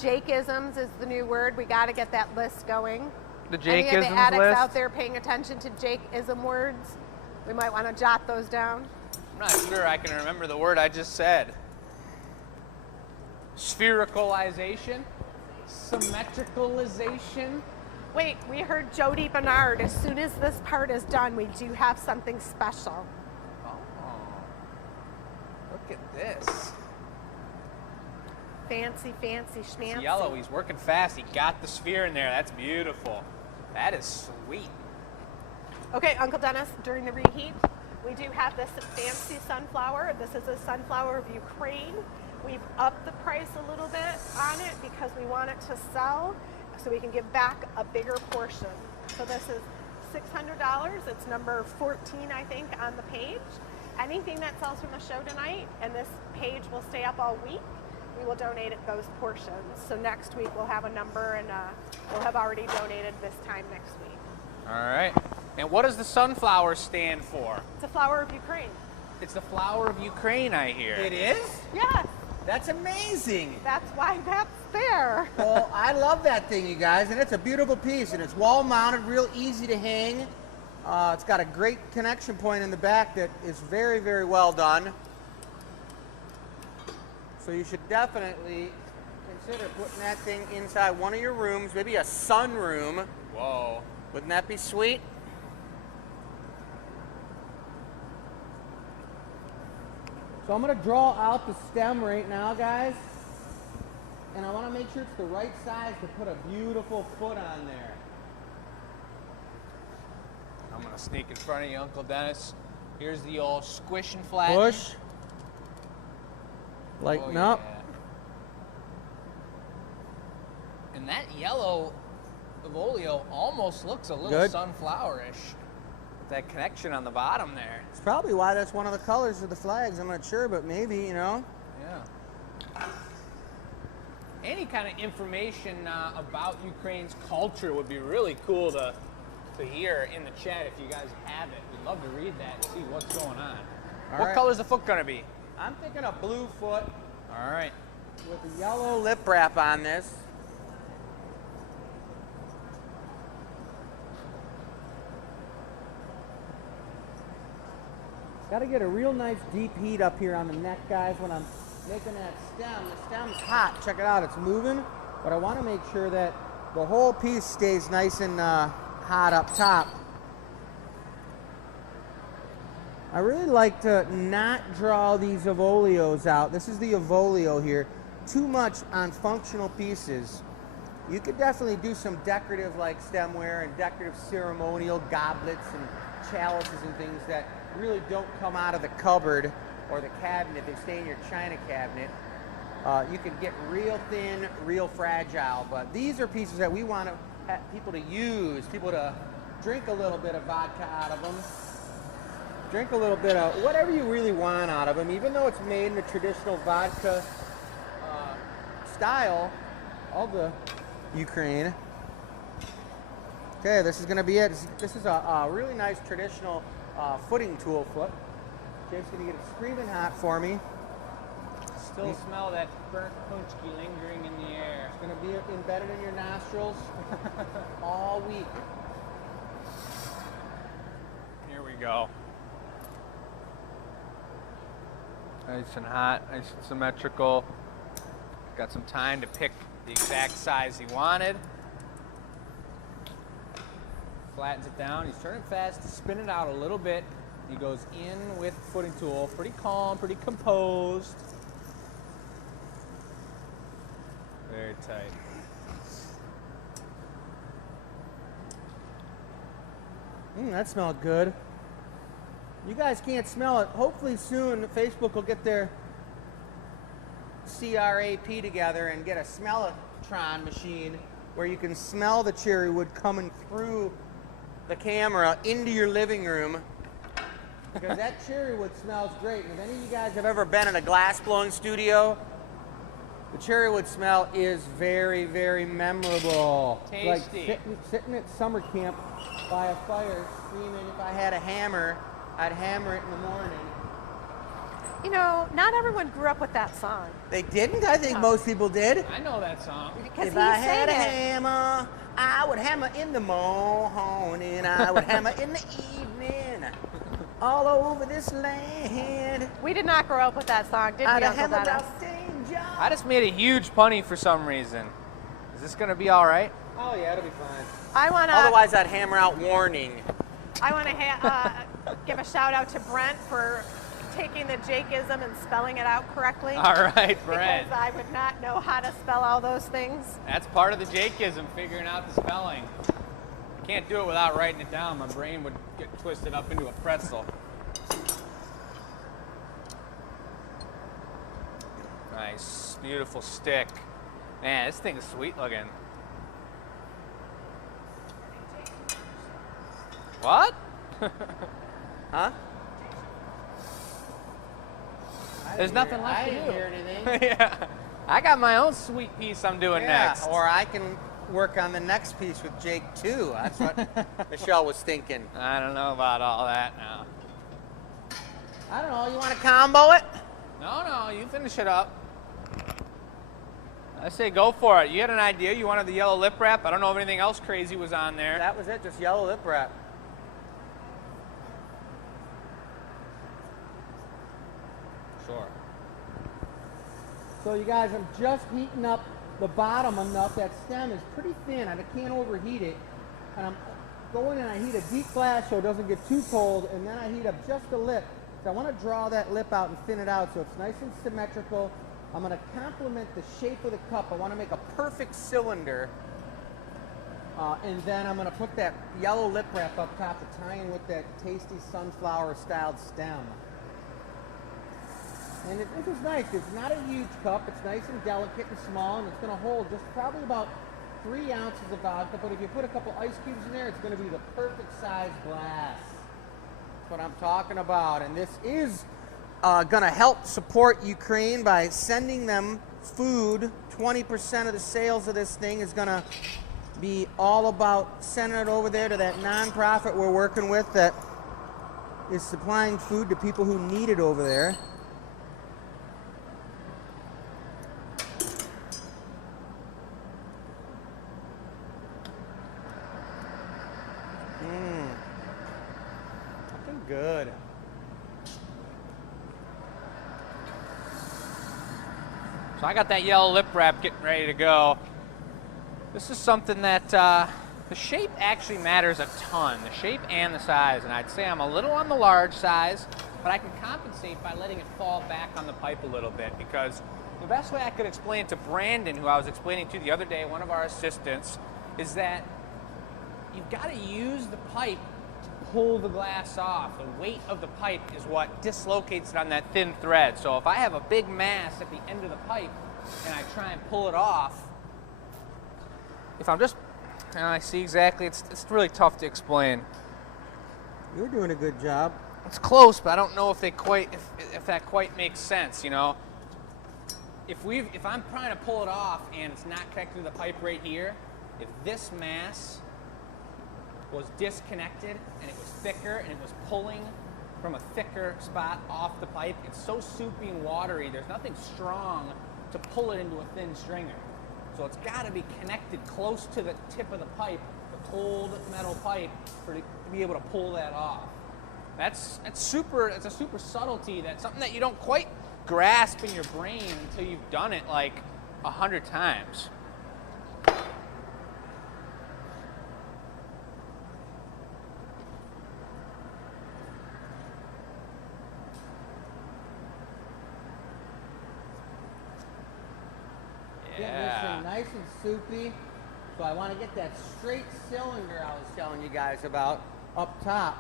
Jake-isms is the new word. We got to get that list going. The Any of the Jake-isms addicts list? out there paying attention to Jake-ism words, we might want to jot those down. I'm not sure I can remember the word I just said. Sphericalization? Symmetricalization? Wait, we heard Jody Bernard. As soon as this part is done, we do have something special. Oh, look at this. Fancy, fancy, It's schmancy. yellow. He's working fast. He got the sphere in there. That's beautiful. That is sweet. Okay, Uncle Dennis, during the reheat, we do have this fancy sunflower. This is a sunflower of Ukraine. We've upped the price a little bit on it because we want it to sell so we can give back a bigger portion. So this is $600. It's number 14, I think, on the page. Anything that sells from the show tonight, and this page will stay up all week, we will donate it those portions. So next week we'll have a number, and we'll have already donated this time next week. All right. And what does the sunflower stand for? It's a flower of Ukraine. It's the flower of Ukraine, I hear. It is? Yes, That's amazing. that's why that's there. Well, I love that thing, you guys, and it's a beautiful piece, and it's wall-mounted, real easy to hang. It's got a great connection point in the back that is very, very well done. So you should definitely consider putting that thing inside one of your rooms, maybe a sunroom. Whoa. Wouldn't that be sweet? So I'm going to draw out the stem right now, guys. And I want to make sure it's the right size to put a beautiful foot on there. I'm going to sneak in front of you, Uncle Dennis. Here's the old squish and flatten. Push. Lighten up. And that yellow Evolio almost looks a little Good. sunflowerish. With that connection on the bottom there. It's probably why that's one of the colors of the flags. I'm not sure, but maybe, you know. Yeah. Any kind of information about Ukraine's culture would be really cool to hear in the chat if you guys have it. We'd love to read that and see what's going on. All What right. color's the foot going to be? I'm thinking a blue foot All right. with a yellow lip wrap on this. Got to get a real nice deep heat up here on the neck, guys, when I'm making that stem. The stem's hot. Check it out. It's moving. But I want to make sure that the whole piece stays nice and hot up top. I really like to not draw these Evolios out. This is the Evolio here. Too much on functional pieces. You could definitely do some decorative like stemware and decorative ceremonial goblets and chalices and things that really don't come out of the cupboard or the cabinet. They stay in your china cabinet. You can get real thin, real fragile, but these are pieces that we want to have people to use, people to drink a little bit of vodka out of them. Drink a little bit of whatever you really want out of them, even though it's made in the traditional vodka style of the Ukraine. Okay, this is going to be it. This is a really nice traditional footing tool foot. Jake's going to get it screaming hot for me. Still smell that burnt punchki lingering in the air. It's going to be embedded in your nostrils all week. Here we go. Nice and hot, nice and symmetrical. Got some time to pick the exact size he wanted. Flattens it down. He's turning fast to spin it out a little bit. He goes in with the footing tool. Pretty calm, pretty composed. Very tight. That smelled good. You guys can't smell it. Hopefully soon Facebook will get their CRAP together and get a smellotron machine where you can smell the cherry wood coming through the camera into your living room. Because that cherry wood smells great. And if any of you guys have ever been in a glass blowing studio, the cherry wood smell is very, very memorable. Tasty. Like sitting at summer camp by a fire screaming, if I had a hammer, I'd hammer it in the morning. You know, not everyone grew up with that song. They didn't? I think most people did. I know that song. Because If he I sang had a it. hammer, I would hammer in the morning. I would hammer in the evening. All over this land. We did not grow up with that song, did I'd we, Uncle hammer Dennis? out danger. I just made a huge punny for some reason. Is this gonna be all right? Oh yeah, it'll be fine. I want to. Otherwise, I'd hammer out warning. I want to give a shout out to Brent for taking the Jake-ism and spelling it out correctly. All right, Brent. Because I would not know how to spell all those things. That's part of the Jake-ism, figuring out the spelling. Can't do it without writing it down. My brain would get twisted up into a pretzel. Nice, beautiful stick. Man, this thing is sweet looking. What? Huh? There's nothing left I to didn't do. hear anything. Yeah, I got my own sweet piece I'm doing next. Or I can work on the next piece with Jake too. That's what Michelle was thinking. I don't know about all that now. I don't know. You want to combo it? No, you finish it up. I say go for it. You had an idea. You wanted the yellow lip wrap. I don't know if anything else crazy was on there. That was it. Just yellow lip wrap. Sure. So you guys, I'm just heating up the bottom enough. That stem is pretty thin. I can't overheat it. And I'm going and I heat a deep glass so it doesn't get too cold. And then I heat up just the lip. So I want to draw that lip out and thin it out so it's nice and symmetrical. I'm going to complement the shape of the cup. I want to make a perfect cylinder. And then I'm going to put that yellow lip wrap up top to tie in with that tasty sunflower-styled stem. And this is nice. It's not a huge cup. It's nice and delicate and small, and it's going to hold just probably about 3 ounces of vodka. But if you put a couple ice cubes in there, it's going to be the perfect size glass. That's what I'm talking about. And this is going to help support Ukraine by sending them food. 20% of the sales of this thing is going to be all about sending it over there to that nonprofit we're working with that is supplying food to people who need it over there. Looking good. So I got that yellow lip wrap getting ready to go. This is something that the shape actually matters a ton, the shape and the size. And I'd say I'm a little on the large size, but I can compensate by letting it fall back on the pipe a little bit, because the best way I could explain it to Brandon, who I was explaining to the other day, one of our assistants, is that you've got to use the pipe to pull the glass off. The weight of the pipe is what dislocates it on that thin thread. So if I have a big mass at the end of the pipe and I try and pull it off, if I'm just, I see exactly, it's really tough to explain. You're doing a good job. It's close, but I don't know if they quite, if that quite makes sense, you know? If I'm trying to pull it off and it's not connected to the pipe right here, if this mass was disconnected and it was thicker and it was pulling from a thicker spot off the pipe. It's so soupy and watery, there's nothing strong to pull it into a thin stringer. So it's got to be connected close to the tip of the pipe, the cold metal pipe, to be able to pull that off. That's a super subtlety. That's something that you don't quite grasp in your brain until you've done it like 100 times. Getting this thing nice and soupy. So I want to get that straight cylinder I was telling you guys about up top.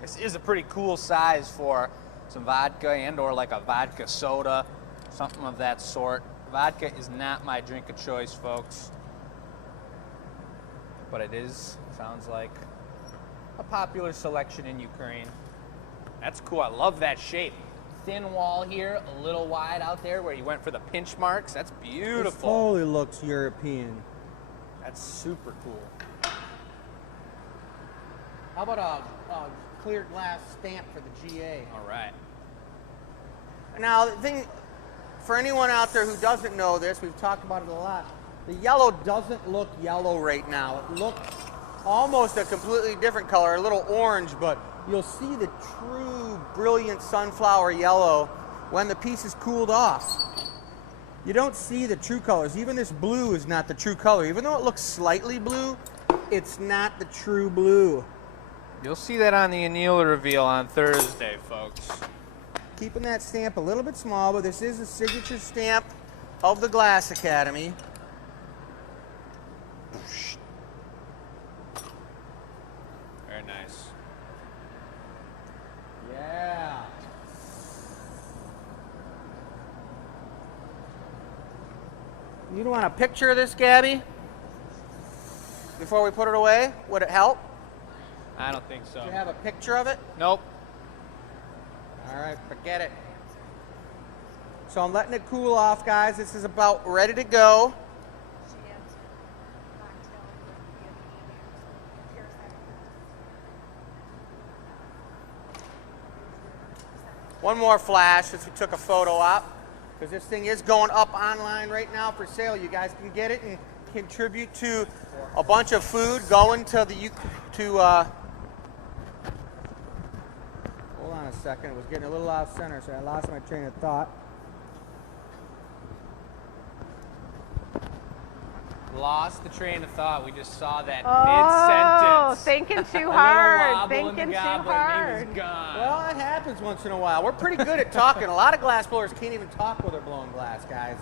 This is a pretty cool size for some vodka and or like a vodka soda, something of that sort. Vodka is not my drink of choice, folks. But it is, sounds like, a popular selection in Ukraine. That's cool, I love that shape. Thin wall here, a little wide out there where you went for the pinch marks. That's beautiful. This totally looks European. That's super cool. How about a clear glass stamp for the GA? All right. Now, the thing, for anyone out there who doesn't know this, we've talked about it a lot, the yellow doesn't look yellow right now. It looks almost a completely different color, a little orange, but you'll see the true brilliant sunflower yellow when the piece is cooled off. You don't see the true colors. Even this blue is not the true color. Even though it looks slightly blue, it's not the true blue. You'll see that on the anneal reveal on Thursday, folks. Keeping that stamp a little bit small, but this is a signature stamp of the Glass Academy. Very nice. Yeah. You want a picture of this, Gabby? Before we put it away? Would it help? I don't think so. Do you have a picture of it? Nope. All right, forget it. So I'm letting it cool off, guys. This is about ready to go. One more flash since we took a photo op, because this thing is going up online right now for sale. You guys can get it and contribute to a bunch of food going to the Hold on a second. It was getting a little off center, so I lost my train of thought. Lost the train of thought. We just saw that Oh, mid-sentence. thinking too A little hard. wobble in the Thinking too goblet, and hard. he was gone. Well, it happens once in a while. We're pretty good at talking. A lot of glass blowers can't even talk while they're blowing glass, guys.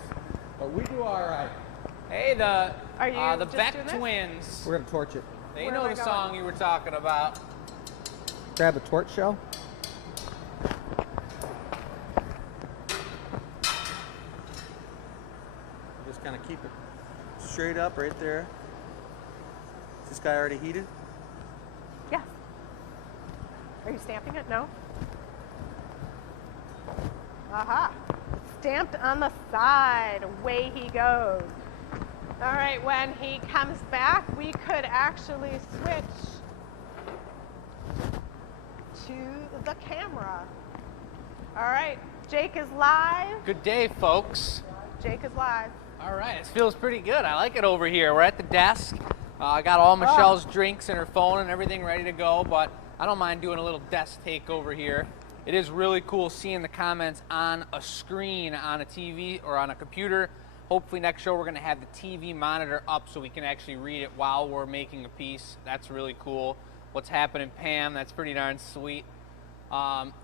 But we do all right. Hey, the just Beck doing this? twins. We're going to torch it. They Where know am I the going? song you were talking about. Grab a torch shell. Just kind of keep it straight up right there. Is this guy already heated? Yes. Are you stamping it? No? Aha. Stamped on the side. Away he goes. All right, when he comes back, we could actually switch to the camera. All right, Jake is live. Good day, folks. Jake is live. All right, it feels pretty good. I like it over here. We're at the desk. I got all Michelle's drinks and her phone and everything ready to go, but I don't mind doing a little desk take over here. It is really cool seeing the comments on a screen on a TV or on a computer. Hopefully next show we're going to have the TV monitor up so we can actually read it while we're making a piece. That's really cool. What's happening, Pam? That's pretty darn sweet.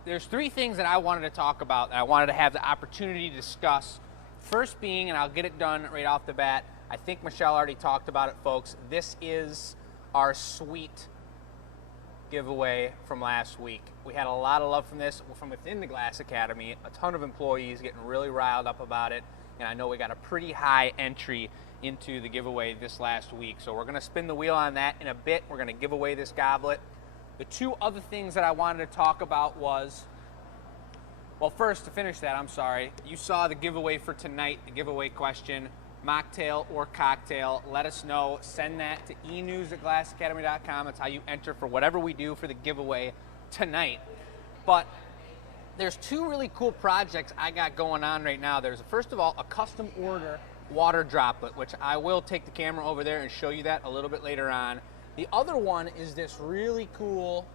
There's three things that I wanted to talk about that I wanted to have the opportunity to discuss. First being, and I'll get it done right off the bat, I think Michelle already talked about it, folks. This is our sweet giveaway from last week. We had a lot of love from this from within the Glass Academy, a ton of employees getting really riled up about it, and I know we got a pretty high entry into the giveaway this last week. So we're gonna spin the wheel on that in a bit. We're gonna give away this goblet. The two other things that I wanted to talk about was, well, first, to finish that, I'm sorry, you saw the giveaway for tonight, the giveaway question. mocktail or cocktail. Let us know. Send that to enews@glassacademy.com. That's how you enter for whatever we do for the giveaway tonight. But there's two really cool projects I got going on right now. There's, first of all, a custom order water droplet, which I will take the camera over there and show you that a little bit later on. The other one is this really cool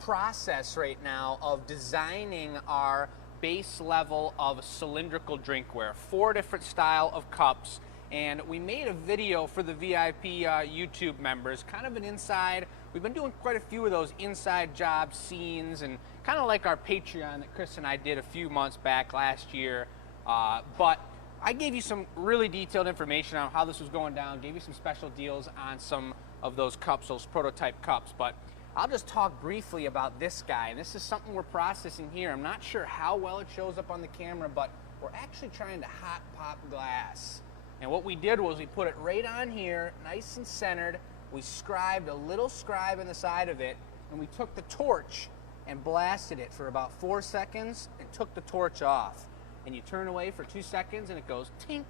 process right now of designing our base level of cylindrical drinkware, 4 different style of cups, and we made a video for the VIP YouTube members, kind of an inside. We've been doing quite a few of those inside job scenes, and kind of like our Patreon that Chris and I did a few months back last year. But I gave you some really detailed information on how this was going down, gave you some special deals on some of those cups, those prototype cups. But I'll just talk briefly about this guy. And this is something we're processing here. I'm not sure how well it shows up on the camera, but we're actually trying to hot pop glass. And what we did was we put it right on here, nice and centered. We scribed a little scribe in the side of it, and we took the torch and blasted it for about 4 seconds and took the torch off. And you turn away for 2 seconds and it goes tink,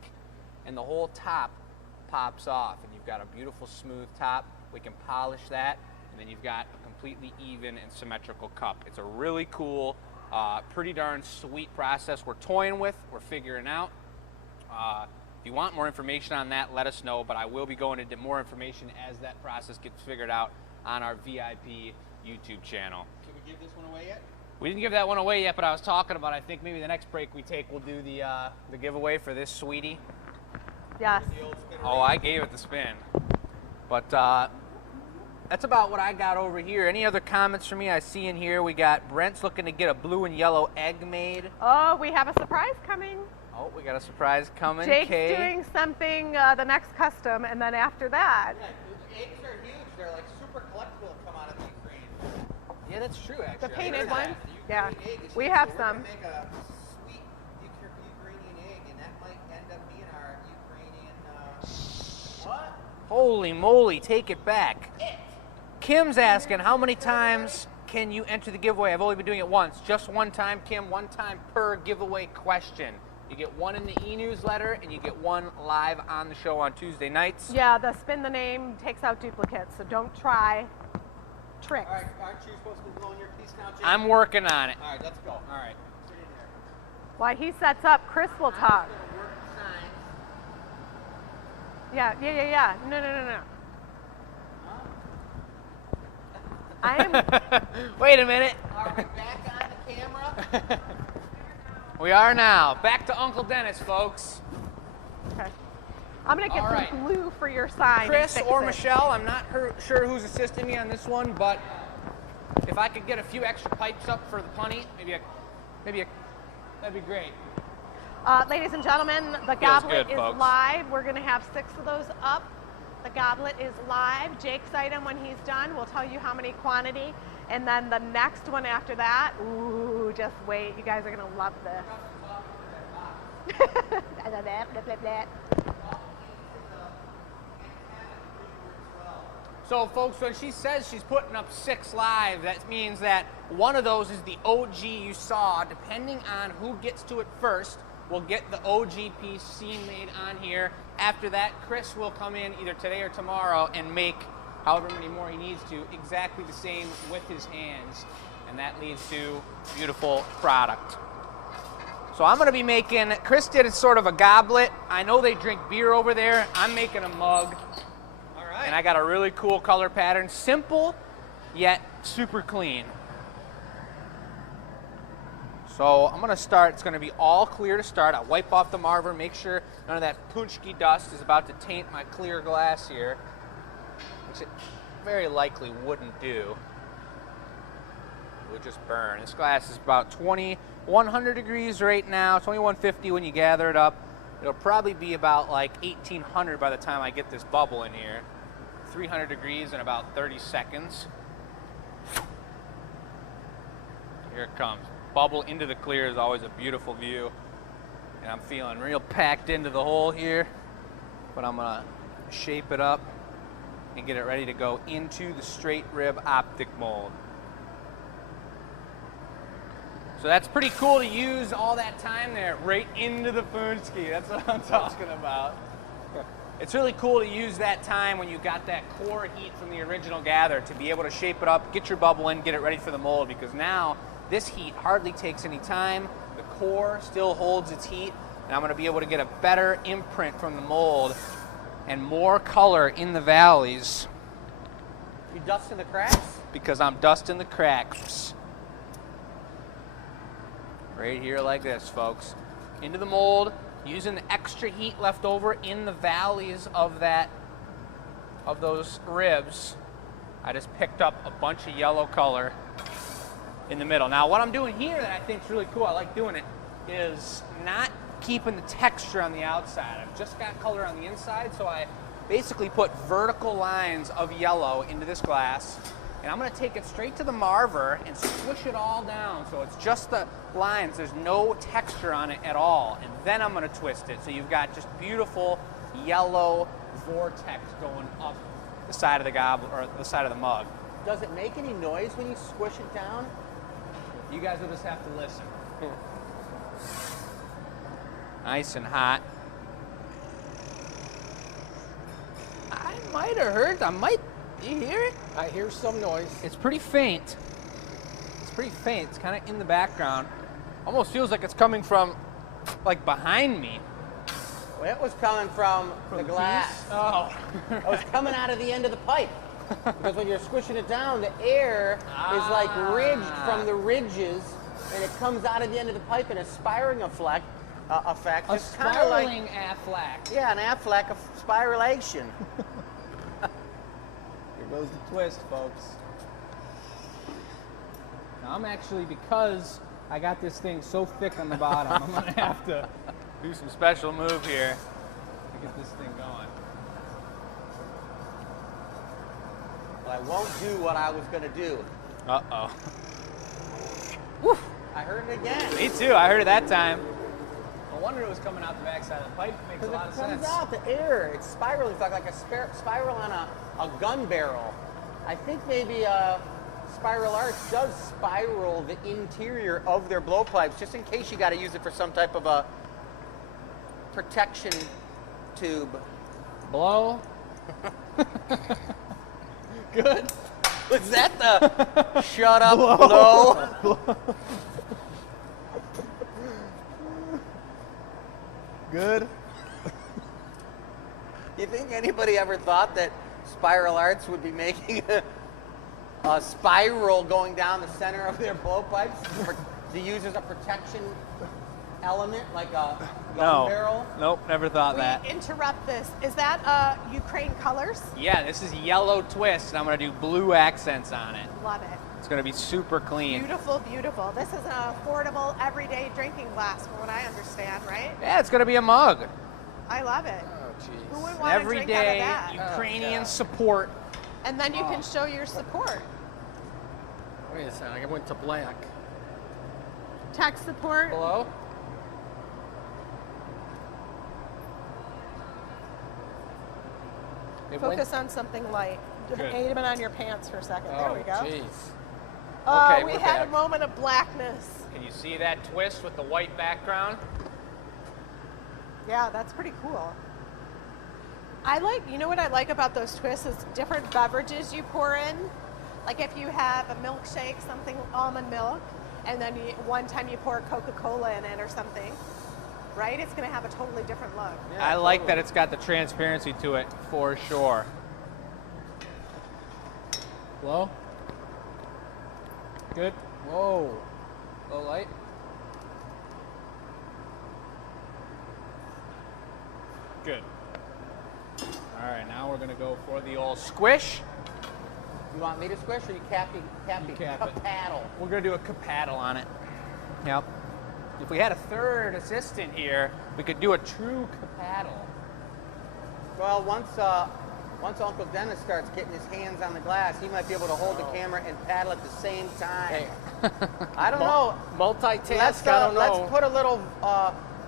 and the whole top pops off, and you've got a beautiful smooth top. We can polish that, and then you've got a completely even and symmetrical cup. It's a really cool, pretty darn sweet process we're toying with, we're figuring out. If you want more information on that, let us know, but I will be going into more information as that process gets figured out on our VIP YouTube channel. Can we give this one away yet? We didn't give that one away yet, but I was talking about, I think maybe the next break we take, we'll do the giveaway for this sweetie. Yes. The old spinner Oh, I gave it the spin. But that's about what I got over here. Any other comments from me? I see in here we got Brent's looking to get a blue and yellow egg made. Oh, we have a surprise coming. Oh, we got a surprise coming. Jake's Kay. doing something, the next custom, and then after that. Yeah, the eggs are huge. They're like super collectible to come out of the Ukraine. Yeah, that's true, actually. The I painted heard ones? that. The Yeah, Ukrainian egg is we huge, have so some. We're gonna make a sweet Ukrainian egg, and that might end up being our Ukrainian. What? Holy moly, take it back. Kim's asking, how many times can you enter the giveaway? I've only been doing it once. Just one time, Kim, one time per giveaway question. You get one in the e-newsletter, and you get one live on the show on Tuesday nights. Yeah, the spin the name takes out duplicates, so don't try tricks. All right, aren't you supposed to be blowing your piece now, Jake? I'm working on it. All right, let's go. All right. Sit in there. While he sets up, Chris will talk. I'm just gonna work the signs. Yeah. No. I am. Wait a minute. Are we back on the camera? We are now. Back to Uncle Dennis, folks. Okay. I'm gonna get All some right. glue for your sign. and Chris fix or it. Michelle, I'm not sure who's assisting me on this one, but if I could get a few extra pipes up for the punny, that'd be great. Ladies and gentlemen, the Feels goblet good, is folks. live. We're gonna have 6 of those up. The goblet is live. Jake's item, when he's done, we'll tell you how many quantity. And then the next one after that, ooh, just wait. You guys are gonna love this. Blah, blah, blah, blah. So, folks, when she says she's putting up 6 live, that means that one of those is the OG you saw. Depending on who gets to it first, we'll get the OG piece scene made on here. After that, Chris will come in either today or tomorrow and make however many more he needs to, exactly the same with his hands. And that leads to beautiful product. So I'm gonna be making, Chris did sort of a goblet. I know they drink beer over there. I'm making a mug. All right. And I got a really cool color pattern. Simple, yet super clean. So I'm gonna start, it's gonna be all clear to start. I'll wipe off the marver, make sure none of that punchki dust is about to taint my clear glass here, which it very likely wouldn't do. It would just burn. This glass is about 2100 degrees right now, 2150 when you gather it up. It'll probably be about like 1800 by the time I get this bubble in here. 300 degrees in about 30 seconds. Here it comes. Bubble into the clear is always a beautiful view. And I'm feeling real packed into the hole here. But I'm gonna shape it up and get it ready to go into the straight rib optic mold. So that's pretty cool to use all that time there right into the Funchki. That's what I'm talking about. It's really cool to use that time when you got that core heat from the original gather to be able to shape it up, get your bubble in, get it ready for the mold, because now this heat hardly takes any time. The core still holds its heat, and I'm going to be able to get a better imprint from the mold and more color in the valleys. You dusting the cracks? Because I'm dusting the cracks. Right here like this, folks. Into the mold, using the extra heat left over in the valleys of those ribs. I just picked up a bunch of yellow color in the middle. Now what I'm doing here that I think is really cool, I like doing it, is not keeping the texture on the outside. I've just got color on the inside, so I basically put vertical lines of yellow into this glass, and I'm going to take it straight to the marver and squish it all down so it's just the lines. There's no texture on it at all, and then I'm going to twist it so you've got just beautiful yellow vortex going up the side of the goblet or the side of the mug. Does it make any noise when you squish it down? You guys will just have to listen. Nice and hot. I might have heard. Do you hear it? I hear some noise. It's pretty faint. It's pretty faint. It's kind of in the background. Almost feels like it's coming from, like, behind me. Well, it was coming from the glass. piece? Oh. It was coming out of the end of the pipe. Because when you're squishing it down, the air is like ridged from the ridges, and it comes out of the end of the pipe in a spiraling effect. A It's kind of like, spiraling Aflac. yeah, an Aflac of spiralation. Here goes the twist, folks. Now I'm actually, because I got this thing so thick on the bottom, I'm gonna have to Do some special move here. get this thing going. But I won't do what I was going to do. Uh-oh. I heard it again. Me too. I heard it that time. No wonder it was coming out the backside of the pipe. Makes a Because lot of it comes sense. out, the air, it's spiraling, it's like a spiral on a gun barrel. I think maybe Spiral Arts does spiral the interior of their blowpipes, just in case you got to use it for some type of a protection tube. Blow. Good. Was that the shut up blow? Good. You think anybody ever thought that Spiral Arts would be making a spiral going down the center of their blowpipes to use as a protection element, like a gun barrel? Nope, never thought We that. interrupt this. Is that Ukraine colors? Yeah, this is yellow twist, and I'm going to do blue accents on it. Love it. It's going to be super clean. Beautiful, beautiful. This is an affordable, everyday drinking glass, from what I understand, right? Yeah, it's going to be a mug. I love it. Oh, jeez. Who would want to drink out of Everyday that? Ukrainian God. support. And then you can show your support. Wait a second, I went to black. Tech support. Hello? It went- Focus on something light. Good. Aim it on your pants for a second. There Oh, we go. jeez. Oh, Okay, we we're had back. a moment of blackness. Can you see that twist with the white background? Yeah, that's pretty cool. You know what I like about those twists is different beverages you pour in. Like if you have a milkshake, something almond milk, and then one time you pour Coca-Cola in it or something, right? It's going to have a totally different look. Yeah, I like that totally. it's got the transparency to it for sure. Blow. Good. Whoa. Low light? Good. All right, now we're going to go for the old squish. You want me to squish or you cappy You cap it. paddle? We're going to do a capaddle on it. Yep. If we had a third assistant here, we could do a true capaddle. Well, once Uncle Dennis starts getting his hands on the glass, he might be able to hold the camera and paddle at the same time. Hey. I don't know. Multitask, Let's I don't know. let's put a little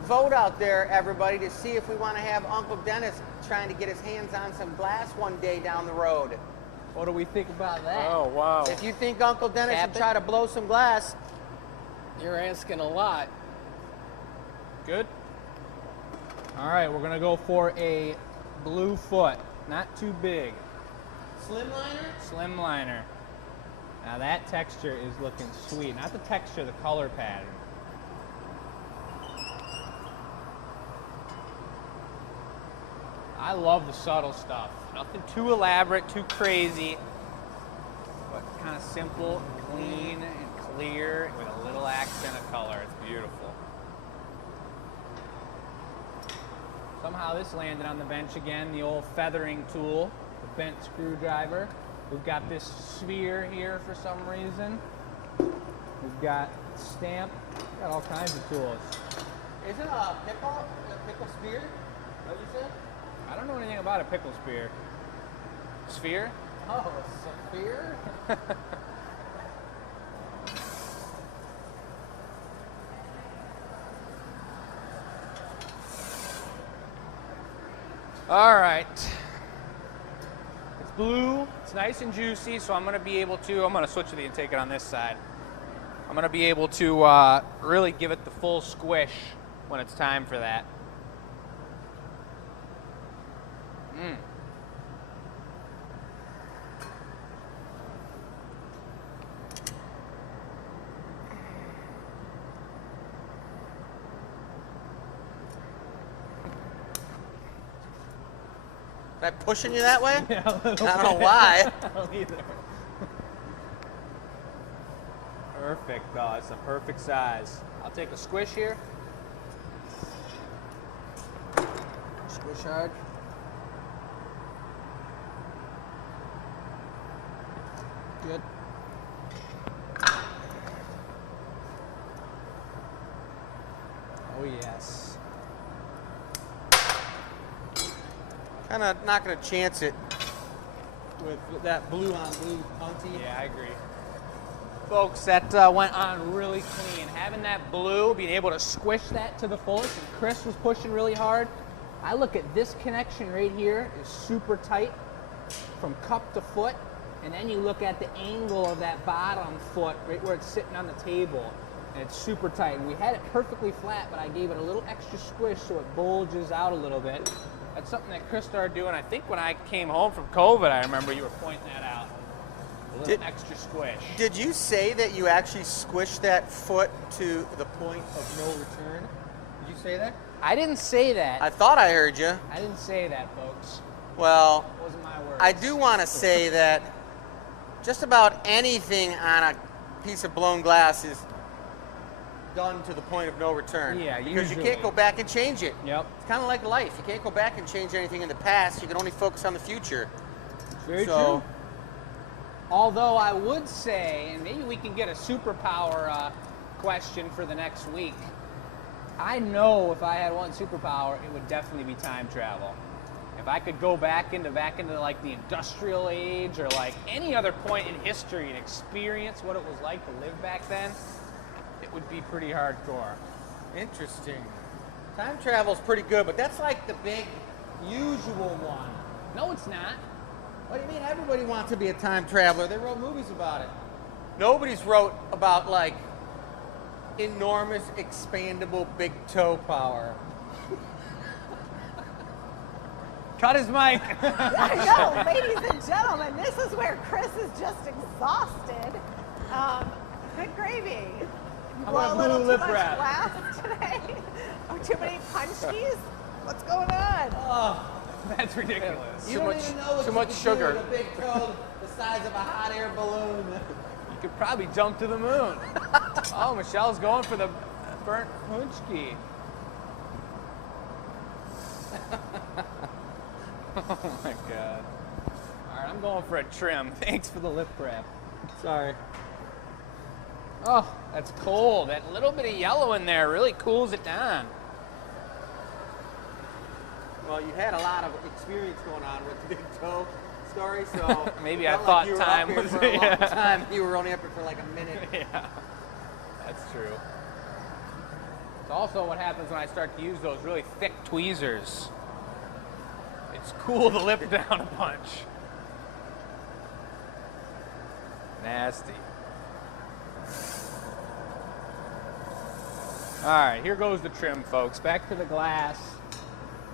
vote out there, everybody, to see if we want to have Uncle Dennis trying to get his hands on some glass one day down the road. What do we think about that? Oh, wow. If you think Uncle Dennis Cap should it. try to blow some glass, You're asking a lot. Good. All right, we're gonna go for a blue foot. Not too big. Slimliner? Slim liner. Now that texture is looking sweet. Not the texture, the color pattern. I love the subtle stuff. Nothing too elaborate, too crazy, but kind of simple, clean, and clear with a little accent of color. It's beautiful. Somehow this landed on the bench again, the old feathering tool, the bent screwdriver. We've got this sphere here for some reason. We've got stamp, got all kinds of tools. Isn't a pickle spear? What you said? I don't know anything about a pickle spear. Sphere? Oh, a spear? All right. It's blue. It's nice and juicy, so I'm going to be able to, I'm going to switch to the and take it on this side. I'm going to be able to really give it the full squish when it's time for that. Mm. Am I pushing you that way? Yeah, a little I don't know bit. why. I don't either. Perfect, though. It's a perfect size. I'll take a squish here. Squish hard. Good. Oh, yes. Kind of not going to chance it with that blue on blue punty. Yeah, I agree. Folks, that went on really clean. Having that blue, being able to squish that to the fullest, and Chris was pushing really hard. I look at this connection right here is super tight from cup to foot, and then you look at the angle of that bottom foot right where it's sitting on the table, and it's super tight. And we had it perfectly flat, but I gave it a little extra squish so it bulges out a little bit. That's something that Chris started doing. I think when I came home from COVID, I remember you were pointing that out. A little extra squish. Did you say that you actually squished that foot to the point of no return? Did you say that? I didn't say that. I thought I heard you. I didn't say that, folks. Well, It wasn't my words. I do want to say that just about anything on a piece of blown glass is done to the point of no return. Yeah, because you usually. can't go back and change it. Yep. It's kind of like life. You can't go back and change anything in the past. You can only focus on the future. Very So, true. Although I would say, and maybe we can get a superpower question for the next week. I know if I had one superpower, it would definitely be time travel. If I could go back into like the industrial age or like any other point in history and experience what it was like to live back then, it would be pretty hardcore. Interesting. Time travel's pretty good, but that's like the big usual one. No, it's not. What do you mean everybody wants to be a time traveler? They wrote movies about it. Nobody's wrote about like enormous expandable big toe power. Cut his mic. I know, ladies and gentlemen, this is where Chris is just exhausted. Good gravy. How Blow about a little blue too lip much wrap? glass today. Or too many punchies? What's going on? Oh, That's ridiculous. you Too don't much- even know what too you much can sugar. do with a big toe the size of a hot air balloon. You could probably jump to the moon. Oh, Michelle's going for the burnt punchki. Oh my god. All right, I'm going for a trim. Thanks for the lip wrap. Sorry. Oh, that's cold. That little bit of yellow in there really cools it down. Well, you had a lot of experience going on with the big toe story, so Maybe it I felt thought like you were time up here was- for a long yeah. time. You were only up here for like a minute. Yeah, that's true. It's also what happens when I start to use those really thick tweezers. It's cool the lip down a bunch. Nasty. All right, here goes the trim, folks. Back to the glass.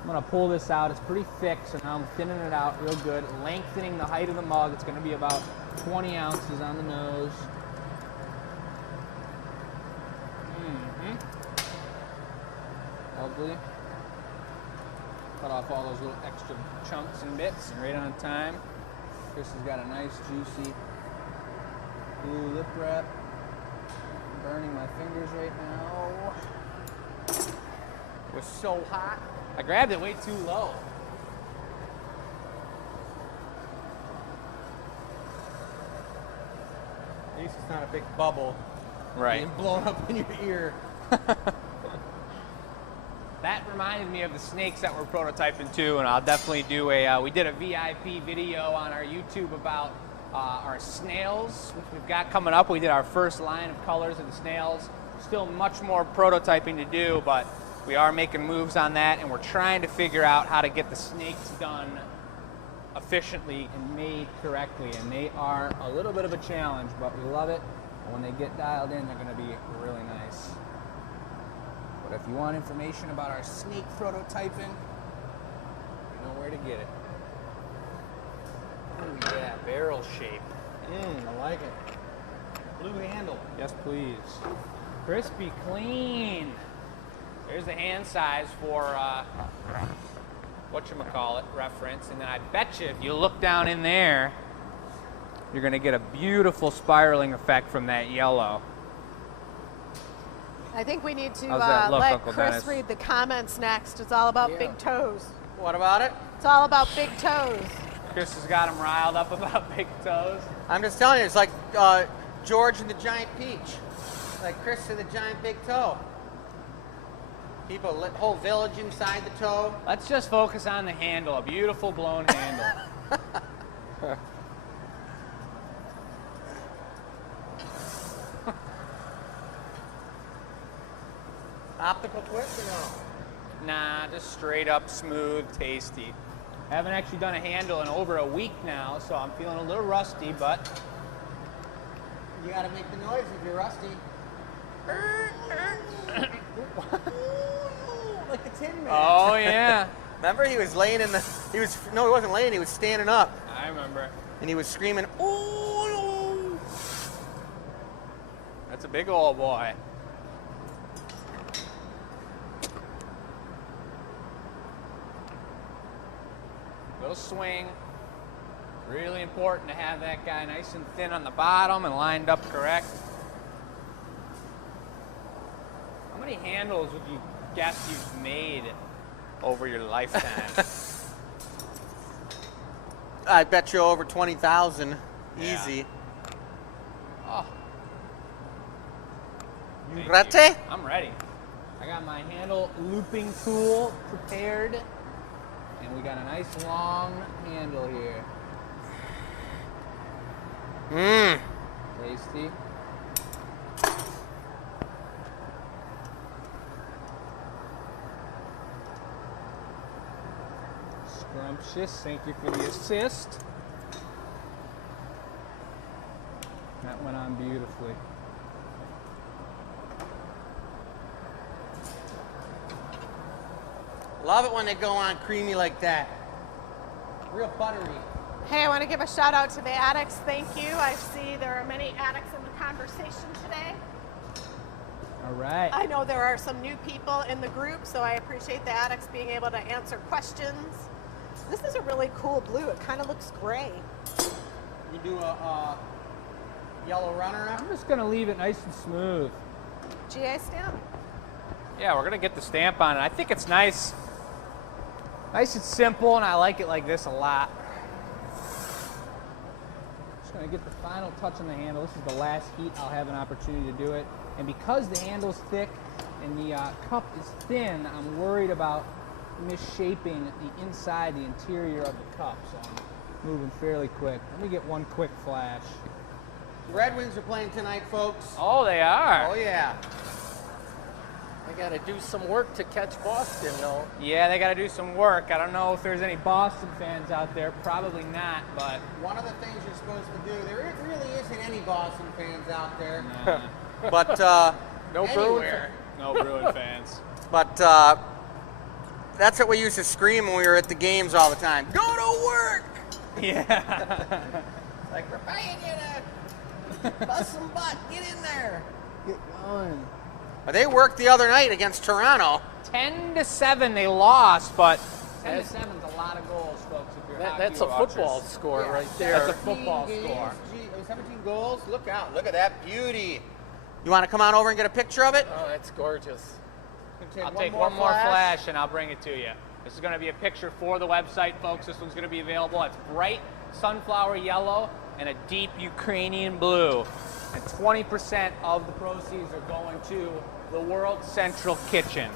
I'm gonna pull this out. It's pretty thick, so now I'm thinning it out real good, lengthening the height of the mug. It's gonna be about 20 ounces on the nose. Lovely. Cut off all those little extra chunks and bits, and right on time. Chris has got a nice, juicy blue lip wrap. I'm burning my fingers right now. It was so hot. I grabbed it way too low. At least it's not a big bubble Right. being blown up in your ear. That reminded me of the snakes that we're prototyping too, and I'll definitely do a, we did a VIP video on our YouTube about our snails, which we've got coming up. We did our first line of colors of the snails. Still much more prototyping to do, but we are making moves on that, and we're trying to figure out how to get the snakes done efficiently and made correctly, and they are a little bit of a challenge, but we love it. And when they get dialed in, they're going to be really nice. But if you want information about our snake prototyping, you know where to get it. Oh yeah, barrel shape. I like it. Blue handle. Yes, please. Crispy clean. There's the hand size for whatchamacallit reference. And then I bet you if you look down in there, you're going to get a beautiful spiraling effect from that yellow. I think we need to How's that look, let Uncle Chris Dennis? read the comments next. It's all about Yeah. big toes. What about it? It's all about big toes. Chris has got him riled up about big toes. I'm just telling you, it's like George and the giant peach. Like Chris and the giant big toe. People, whole village inside the toe. Let's just focus on the handle, a beautiful blown handle. Optical twist or no? Nah, just straight up smooth, tasty. Haven't actually done a handle in over a week now, so I'm feeling a little rusty, but You gotta make the noise if you're rusty. Like the Tin Man. oh yeah, Remember, he was laying in the. He wasn't laying. He was standing up, I remember. and he was screaming, "Ooh!" That's a big old boy. Little swing. Really important to have that guy nice and thin on the bottom and lined up correct. How many handles would you guess you've made over your lifetime? I bet you over 20,000, Yeah. easy. Oh, You thank ready? I'm ready. I got my handle looping tool prepared, and we got a nice long handle here. Mmm. Tasty. Scrumptious. Thank you for the assist. That went on beautifully. Love it when they go on creamy like that. Real buttery. Hey, I want to give a shout out to the addicts. Thank you. I see there are many addicts in the conversation today. All right. I know there are some new people in the group, so I appreciate the addicts being able to answer questions. This is a really cool blue. It kind of looks gray. You do a yellow runner up. I'm just gonna leave it nice and smooth. GA stamp. Yeah, we're gonna get the stamp on it. I think it's nice. Nice and simple, and I like it like this a lot. Just gonna get the final touch on the handle. This is the last heat I'll have an opportunity to do it. And because the handle's thick and the cup is thin, I'm worried about misshaping the inside, the interior of the cup. So I'm moving fairly quick. Let me get one quick flash. The Red Wings are playing tonight, folks. Oh, they are. Oh yeah. I got to do some work to catch Boston, though. Yeah, they got to do some work. I don't know if there's any Boston fans out there. Probably not, but One of the things you're supposed to do, there really isn't any Boston fans out there. nah. But No anywhere. No Bruin fans. But that's what we used to scream when we were at the games all the time. Go to work! Yeah. Like, we're paying you to bust some butt. Get in there. Get going. But they worked the other night against Toronto. 10-7 they lost, but 10-7 is a lot of goals, folks. If you're That's a football score right there. That's a football score. 17 goals. Look out. Look at that beauty. You want to come on over and get a picture of it? Oh, that's gorgeous. I'll take one more flash and I'll bring it to you. This is going to be a picture for the website, folks. This one's going to be available. It's bright sunflower yellow and a deep Ukrainian blue. And 20% of the proceeds are going to the World Central Kitchen.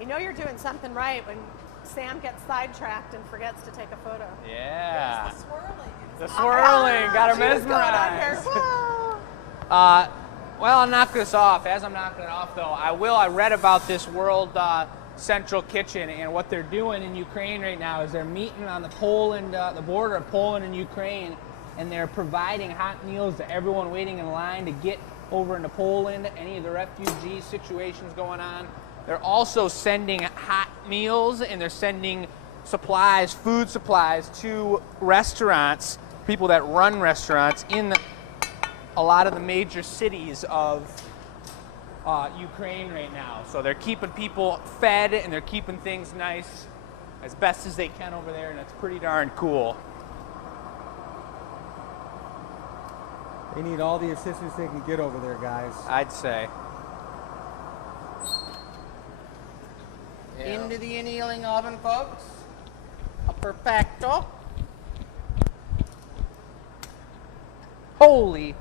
You know you're doing something right when Sam gets sidetracked and forgets to take a photo. Yeah. The swirling. The swirling. Got her She was going on here. mesmerized. Whoa. Well, I'll knock this off. As I'm knocking it off, though, I read about this World Central Kitchen, and what they're doing in Ukraine right now is they're meeting on the border of Poland and Ukraine, and they're providing hot meals to everyone waiting in line to get over into Poland, any of the refugee situations going on. They're also sending hot meals, and they're sending supplies, food supplies, to restaurants, people that run restaurants in a lot of the major cities of Ukraine right now. So they're keeping people fed and they're keeping things nice as best as they can over there, and it's pretty darn cool. They need all the assistance they can get over there, guys. I'd say. Yeah. Into the annealing oven, folks. A perfecto. Holy.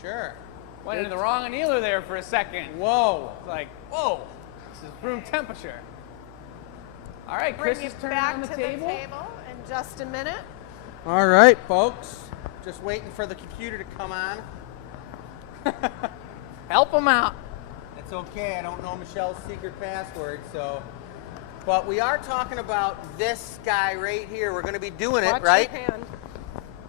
Sure. Went into the wrong annealer there for a second. Whoa. It's like, whoa, this is room temperature. All right, Bring Chris you is turning back on the to table. the table in just a minute. All right, folks. Just waiting for the computer to come on. Help him out. It's okay. I don't know Michelle's secret password, so. But we are talking about this guy right here. We're going to be doing it, Watch right? your hand.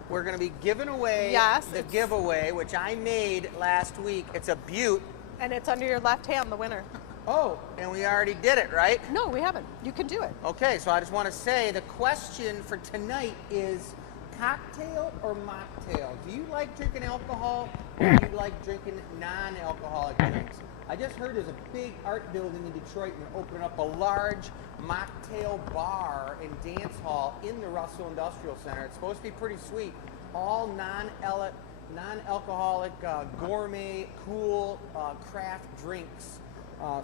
We're going to be giving away Yes, the it's- giveaway, which I made last week. It's a Butte. And it's under your left hand, the winner. Oh, and we already did it, right? No, we haven't. You can do it. Okay, so I just want to say the question for tonight is cocktail or mocktail? Do you like drinking alcohol or do you like drinking non-alcoholic drinks? I just heard there's a big art building in Detroit and they're opening up a large mocktail bar and dance hall in the Russell Industrial Center. It's supposed to be pretty sweet. All non-alcoholic, gourmet, cool craft drinks.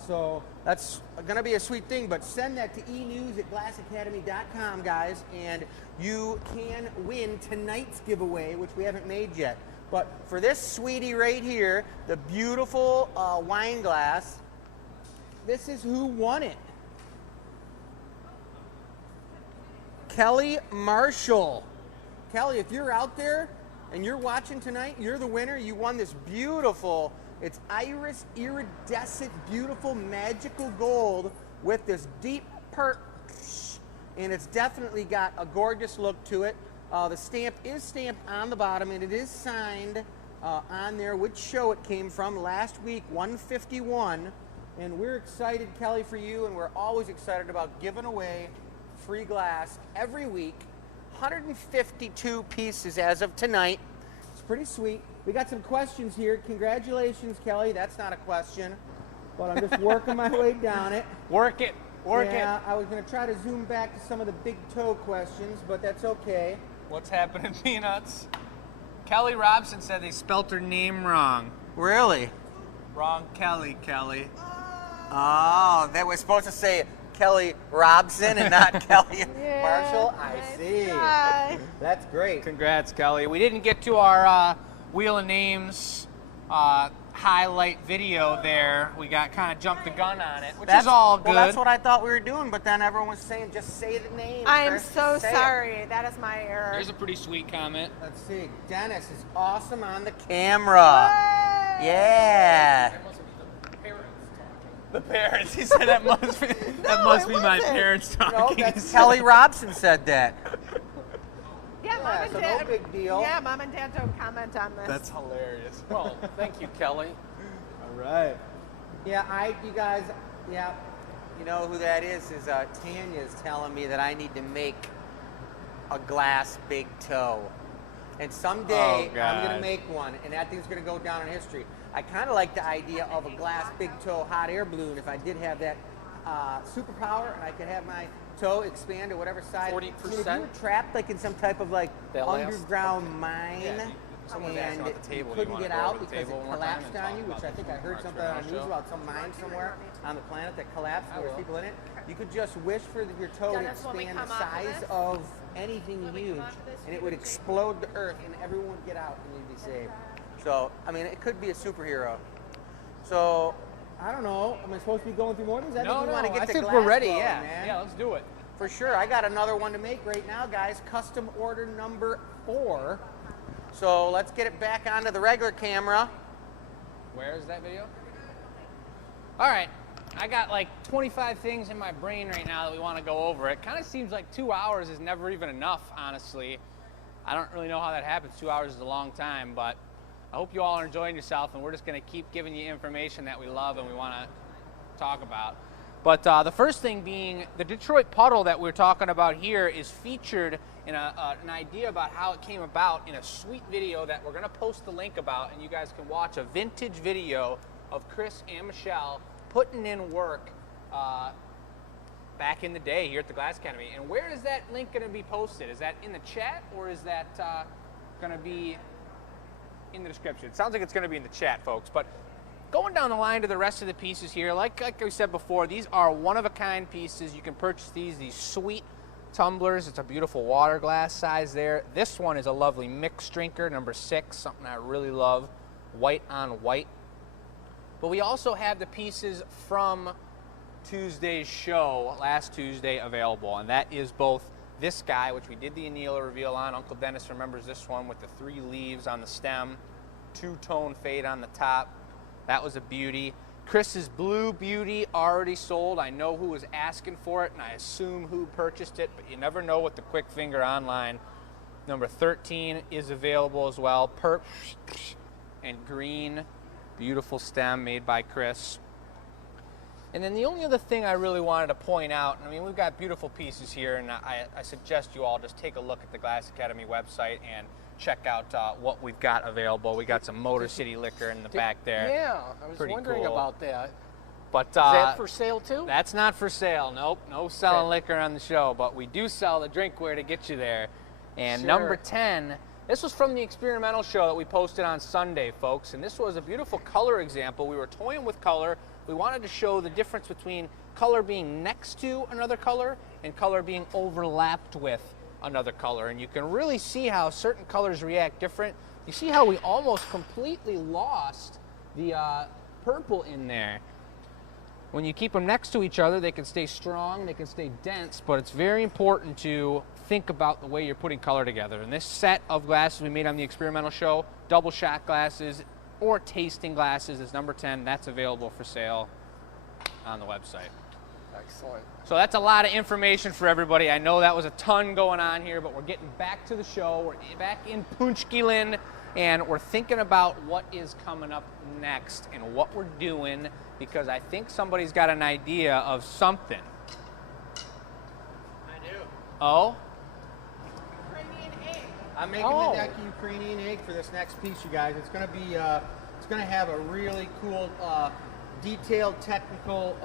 So that's going to be a sweet thing, but send that to enews@glassacademy.com, guys, and you can win tonight's giveaway, which we haven't made yet. But for this sweetie right here, the beautiful wine glass, this is who won it. Kelly Marshall. Kelly, if you're out there and you're watching tonight, you're the winner. You won this beautiful, it's iris iridescent, beautiful, magical gold with this deep perch, and it's definitely got a gorgeous look to it. The stamp is stamped on the bottom, and it is signed on there which show it came from. Last week, 151, and we're excited, Kelly, for you, and we're always excited about giving away free glass every week. 152 pieces as of tonight. It's pretty sweet. We got some questions here. Congratulations, Kelly. That's not a question, but I'm just working my way down it. Work it. Work Yeah, I was going to try to zoom back to some of the big toe questions, but that's okay. it. What's happening, Peanuts? Kelly Robson said they spelt her name wrong. Really? Wrong Kelly, Kelly. Oh, they were supposed to say Kelly Robson and not Kelly Yeah, Marshall? I nice see. try. That's great. Congrats, Kelly. We didn't get to our Wheel of Names highlight video there. We got kind of jumped the gun on it, which is all good. Well, that's what I thought we were doing, but then everyone was saying, just say the name. I'm Chris. so Say it. sorry. That is my error. There's a pretty sweet comment. Let's see. Dennis is awesome on the camera. Yeah. The parents. He said that must be No, must it be my wasn't. parents No, talking. that's Kelly Robson said that. Yeah, and so Dad, no big deal. Yeah, Mom and Dad don't comment on this. That's hilarious. Well, thank you, Kelly. All right. Yeah, you guys, yeah, you know who that is Tanya's telling me that I need to make a glass big toe. And someday I'm going to make one, and that thing's going to go down in history. I kind of like the idea of a glass big toe hot air balloon if I did have that superpower and I could have my toe expand to whatever size. 40%? I mean, if you were trapped like in some type of like They'll last. underground mine, Someone asked about the table. you couldn't get out because it one more time collapsed and on talk you, about which I this think I on heard our something on the experimental news show? about some mine somewhere on the planet that collapsed and there was will. people in it. You could just wish for your toe to Dennis, when we expand the come off of size this- of anything when we huge, come off of this, and it we would would take- explode the earth and everyone would get out and you'd be saved. So, I mean, it could be a superhero. So, I don't know. Am I supposed to be going through more of these? I think we want to get I the think glass we're ready. going, Yeah, man. yeah, let's do it. For sure. I got another one to make right now, guys. Custom order number 4. So let's get it back onto the regular camera. Where is that video? All right, I got like 25 things in my brain right now that we want to go over. It kind of seems like 2 hours is never even enough, honestly. I don't really know how that happens. 2 hours is a long time, but I hope you all are enjoying yourself, and we're just going to keep giving you information that we love and we want to talk about. But the first thing being the Detroit puddle that we're talking about here is featured in an idea about how it came about in a sweet video that we're going to post the link about, and you guys can watch a vintage video of Chris and Michelle putting in work back in the day here at the Glass Academy. And where is that link going to be posted? Is that in the chat, or is that going to be in the description? It sounds like it's going to be in the chat, folks. But going down the line to the rest of the pieces here, like we said before, these are one-of-a-kind pieces. You can purchase these sweet tumblers. It's a beautiful water glass size there. This one is a lovely mixed drinker, number 6, something I really love, white on white. But we also have the pieces from Tuesday's show, last Tuesday, available, and that is both this guy, which we did the annealer reveal on. Uncle Dennis remembers this one with the 3 leaves on the stem, 2-tone fade on the top. That was a beauty. Chris's Blue Beauty already sold. I know who was asking for it, and I assume who purchased it, but you never know with the quick finger online. Number 13 is available as well. Perp and green. Beautiful stem made by Chris. And then the only other thing I really wanted to point out, I mean, we've got beautiful pieces here, and I suggest you all just take a look at the Glass Academy website and check out what we've got available. We got some Motor City liquor in the back there. Yeah, I was Pretty wondering cool. about that. But Is that for sale too? that's not for sale. Nope, no selling Okay. liquor on the show, but we do sell the drinkware to get you there. And Sure. number 10, this was from the experimental show that we posted on Sunday, folks, and this was a beautiful color example. We were toying with color. We wanted to show the difference between color being next to another color and color being overlapped with another color. And you can really see how certain colors react different. You see how we almost completely lost the purple in there. When you keep them next to each other, they can stay strong, they can stay dense, but it's very important to think about the way you're putting color together. And this set of glasses we made on the experimental show, double shot glasses or tasting glasses, is number 10. That's available for sale on the website. Excellent. So that's a lot of information for everybody. I know that was a ton going on here, but we're getting back to the show. We're back in Punchkilin, and we're thinking about what is coming up next and what we're doing, because I think somebody's got an idea of something. I do. Oh? Ukrainian egg. I'm making the Ukrainian egg for this next piece, you guys. It's gonna be, it's gonna have a really cool, detailed, technical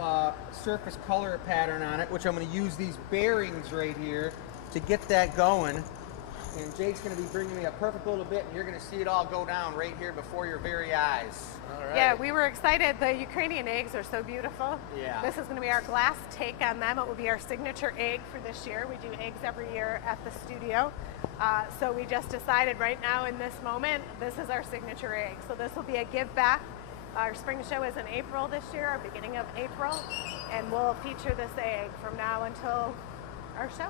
surface color pattern on it, which I'm gonna use these bearings right here to get that going. And Jake's gonna be bringing me a perfect little bit, and you're gonna see it all go down right here before your very eyes. All right. Yeah, we were excited. The Ukrainian eggs are so beautiful. Yeah. This is going to be our glass take on them. It will be our signature egg for this year. We do eggs every year at the studio. So we just decided right now in this moment, this is our signature egg. So this will be a give back. Our spring show is in April this year, our beginning of April, and we'll feature this egg from now until our show.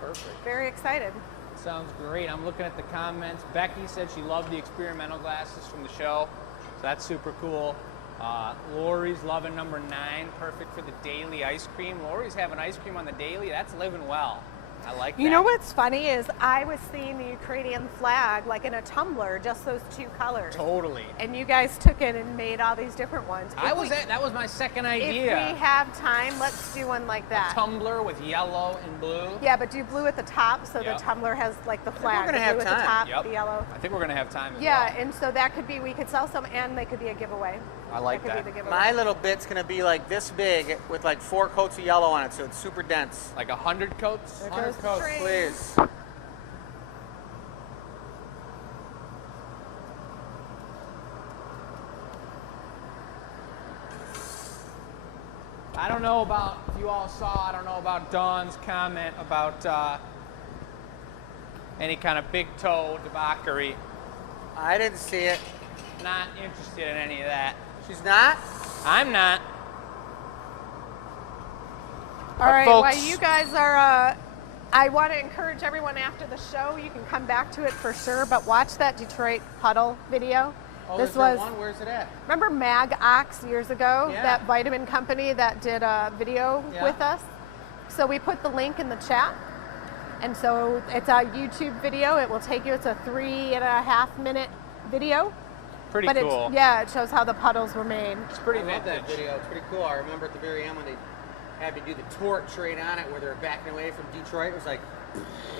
Perfect. Very excited. Sounds great. I'm looking at the comments. Becky said she loved the experimental glasses from the show, so that's super cool. Lori's loving number 9, perfect for the daily ice cream. Lori's having ice cream on the daily. That's living well. I like that. You know what's funny is I was seeing the Ukrainian flag like in a tumbler, just those two colors. Totally. And you guys took it and made all these different ones. That was my second idea. If we have time, let's do one like that. A tumbler with yellow and blue. Yeah, but do blue at the top so Yep. the tumbler has like the flag. we're gonna the have blue at time. the top, Yep. the yellow. I think we're gonna have time as Yeah, well. and so that could be, we could sell some and they could be a giveaway. I like That could that. be the giveaway. My little bit's gonna be like this big with like 4 coats of yellow on it, so it's super dense. Like 100 coats. There 100 goes the coats, train. please. I don't know about if you all saw. I don't know about Dawn's comment about any kind of big toe debauchery. I didn't see it. Not interested in any of that. She's not? I'm not. All right, folks- while you guys are, I want to encourage everyone after the show, you can come back to it for sure, but watch that Detroit puddle video. Oh, This there's was, that one. Where's it at? remember Mag Ox years ago? Yeah. That vitamin company that did a video Yeah. with us? So we put the link in the chat. And so it's a YouTube video. It will take you, it's a 3.5-minute video. Pretty But cool. it's, yeah, it shows how the puddles were made. It's pretty I love vintage. that video. It's pretty cool. I remember at the very end when they had to do the torch right on it where they were backing away from Detroit. It was like,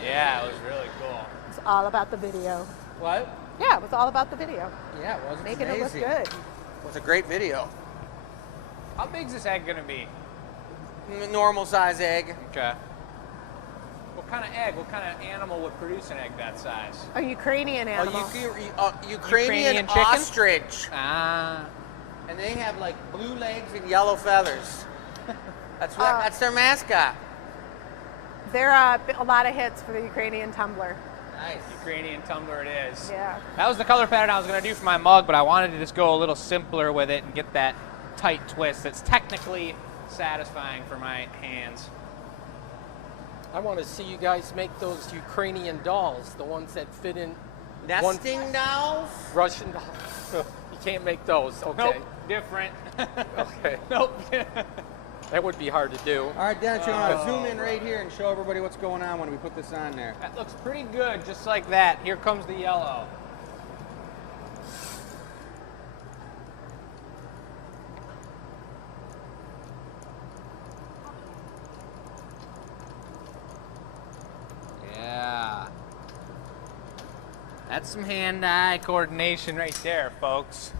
Yeah, it was really cool. It's all about the video. what? Yeah, it was all about the video. Yeah, it was. It's Making amazing. it look good. It was a great video. How big's this egg gonna be? Normal size egg. Okay. What kind of egg? What kind of animal would produce an egg that size? A Ukrainian animal. Ukrainian Ukrainian chicken? ostrich. Ah. And they have like blue legs and yellow feathers. That's their mascot. There are a lot of hits for the Ukrainian tumbler. Nice. Ukrainian tumbler it is. Yeah. That was the color pattern I was going to do for my mug, but I wanted to just go a little simpler with it and get that tight twist that's technically satisfying for my hands. I want to see you guys make those Ukrainian dolls, the ones that fit in Nesting dolls? Russian dolls. You can't make those, okay? Nope, different. Okay. Nope. That would be hard to do. All right, Dennis, you want to zoom in right here and show everybody what's going on when we put this on there. That looks pretty good, just like that. Here comes the yellow. Yeah. That's some hand-eye coordination right there, folks.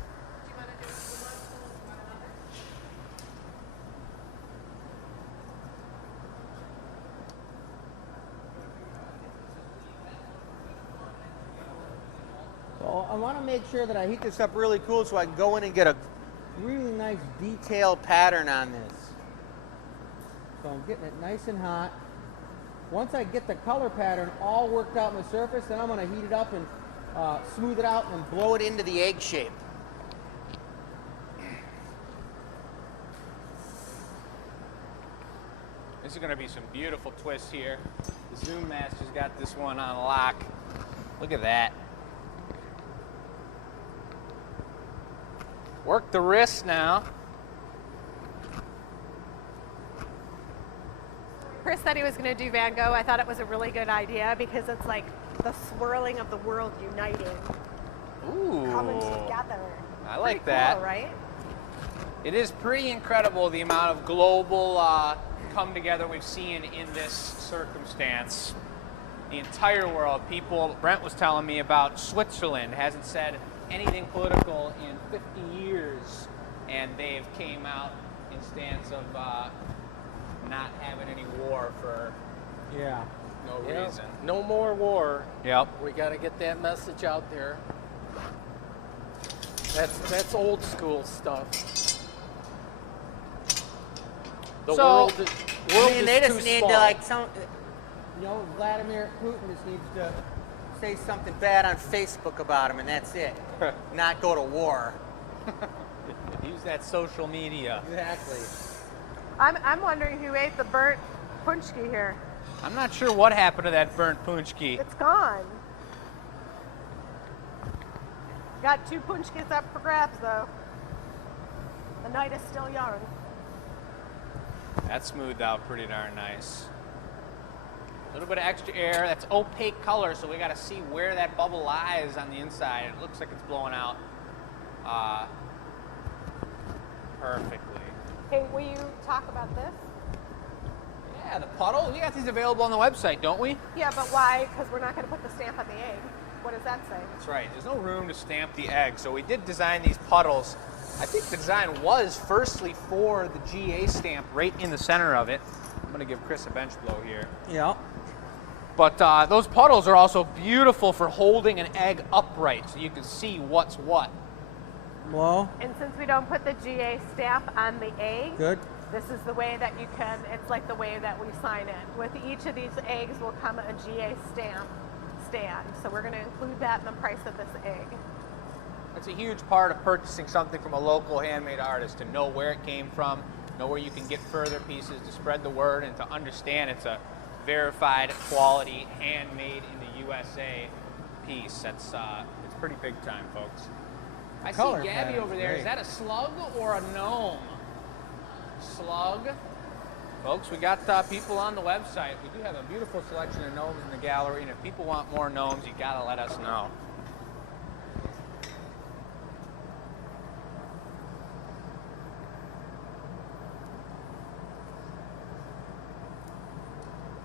So I want to make sure that I heat this up really cool so I can go in and get a really nice detailed pattern on this. So I'm getting it nice and hot. Once I get the color pattern all worked out on the surface, then I'm going to heat it up and smooth it out and blow it into the egg shape. This is going to be some beautiful twists here. The Zoom Master's got this one on lock. Look at that. Work the wrist now. Chris said he was going to do Van Gogh. I thought it was a really good idea because it's like the swirling of the world uniting, Ooh. coming together. I like Pretty that. cool, right? It is pretty incredible the amount of global come together we've seen in this circumstance. The entire world. People, Brent was telling me about Switzerland, hasn't said anything political in 50 years, and they've came out in stance of not having any war for Yeah. no Yeah, reason. no more war. Yep. We got to get that message out there. That's old school stuff. The So- world is, world I mean, is they too just need small. to like Vladimir Putin just needs to say something bad on Facebook about him, and that's it. Not go to war. Use that social media. Exactly. I'm wondering who ate the burnt punchki here. I'm not sure what happened to that burnt punchki. It's gone. Got 2 punchkis up for grabs though. The night is still young. That smoothed out pretty darn nice. A little bit of extra air. That's opaque color, so we got to see where that bubble lies on the inside. It looks like it's blowing out perfectly. Hey, will you talk about this? Yeah, the puddle. We got these available on the website, don't we? Yeah, but why? Because we're not going to put the stamp on the egg. What does that say? That's right. There's no room to stamp the egg, so we did design these puddles. I think the design was firstly for the GA stamp right in the center of it. I'm going to give Chris a bench blow here. Yeah. But those puddles are also beautiful for holding an egg upright, so you can see what's what. Well, And since we don't put the GA stamp on the egg, good. this is the way that you can, it's like the way that we sign it. With each of these eggs will come a GA stamp stand. So we're going to include that in the price of this egg. That's a huge part of purchasing something from a local handmade artist, to know where it came from, know where you can get further pieces, to spread the word, and to understand it's a verified quality, handmade in the USA piece. That's it's pretty big time, folks. I see color Gabby pattern's over there. great. Is that a slug or a gnome? Slug. Folks, we got people on the website. We do have a beautiful selection of gnomes in the gallery, and if people want more gnomes, you gotta let us know.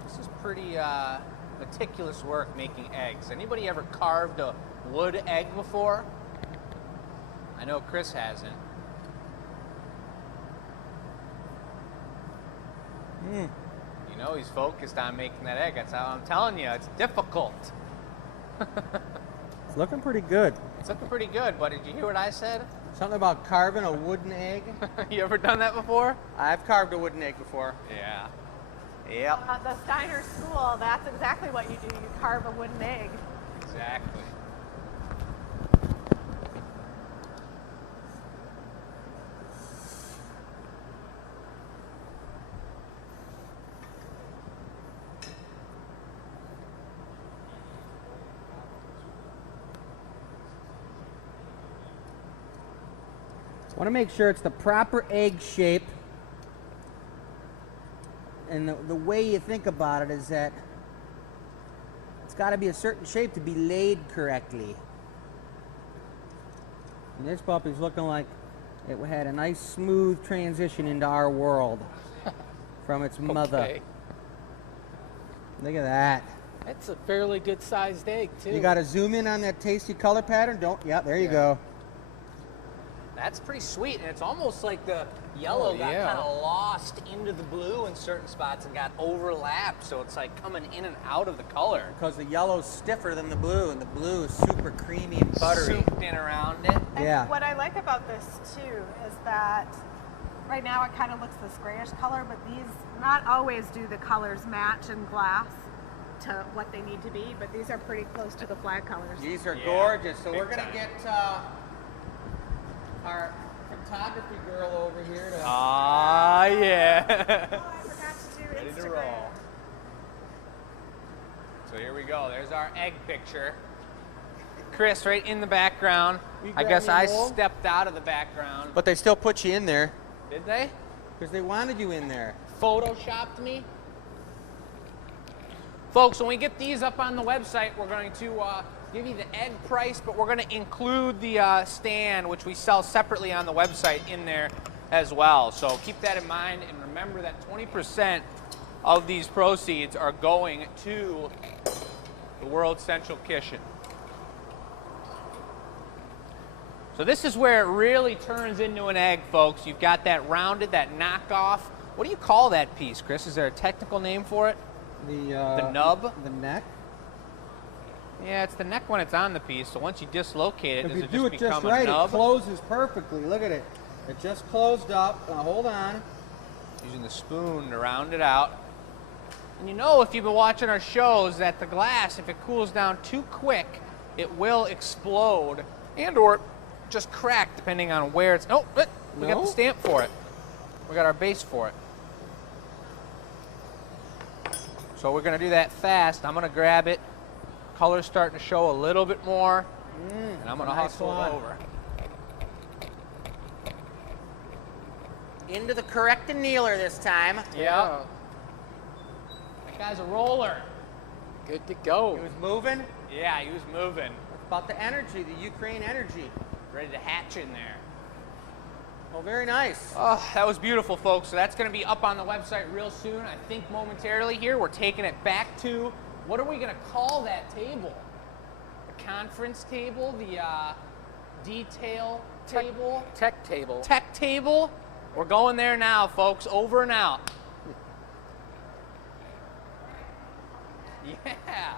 This is pretty meticulous work making eggs. Anybody ever carved a wood egg before? I know Chris hasn't. You know, he's focused on making that egg. That's how I'm telling you, it's difficult. It's looking pretty good. It's looking pretty good, but did you hear what I said? Something about carving a wooden egg. You ever done that before? I've carved a wooden egg before. Yeah. Yep. The Steiner School, that's exactly what you do. You carve a wooden egg. Exactly. Want to make sure it's the proper egg shape. And the way you think about it is that it's got to be a certain shape to be laid correctly. And this puppy's looking like it had a nice smooth transition into our world from its mother. Okay. Look at that. That's a fairly good sized egg too. You got to zoom in on that tasty color pattern. Don't. Yeah, there you go. That's pretty sweet, and it's almost like the yellow got yeah. kind of lost into the blue in certain spots and got overlapped, so it's like coming in and out of the color. Because the yellow's stiffer than the blue, and the blue is super creamy and buttery. Souped in around it. And Yeah. what I like about this too is that right now it kind of looks this grayish color, but these not always do the colors match in glass to what they need to be, but these are pretty close to the flag colors. These are Yeah, gorgeous. So big we're gonna time. get our photography girl over here to. Ah, yeah. Oh, I forgot to do Ready to Instagram. roll. So here we go. There's our egg picture. Chris right in the background. You I grab guess me a I bowl? stepped out of the background. But they still put you in there Did they? because they wanted you in there. Photoshopped me? Folks, when we get these up on the website, we're going to give you the egg price, but we're going to include the stand, which we sell separately on the website, in there as well. So keep that in mind, and remember that 20% of these proceeds are going to the World Central Kitchen. So this is where it really turns into an egg, folks. You've got that rounded, that knockoff. What do you call that piece, Chris? Is there a technical name for it? The nub? The neck. Yeah, it's the neck when it's on the piece. So once you dislocate it, If does you it do just it become just a right, nub? it closes perfectly. Look at it. It just closed up. Now hold on. Using the spoon to round it out. And you know, if you've been watching our shows, that the glass, if it cools down too quick, it will explode and or just crack depending on where it's. Oh, we got No? the stamp for it. We got our base for it. So we're going to do that fast. I'm going to grab it. Color's starting to show a little bit more. And I'm going to nice hustle one. it over. Into the correct annealer this time. Yeah. That guy's a roller. Good to go. It was moving. Yeah, he was moving. It's about the energy, the Ukraine energy. Ready to hatch in there. Oh, very nice. Oh, that was beautiful, folks. So that's going to be up on the website real soon. I think momentarily here we're taking it back to, what are we going to call that table? The conference table? The detail table? Tech table. Tech table? We're going there now, folks. Over and out. Yeah.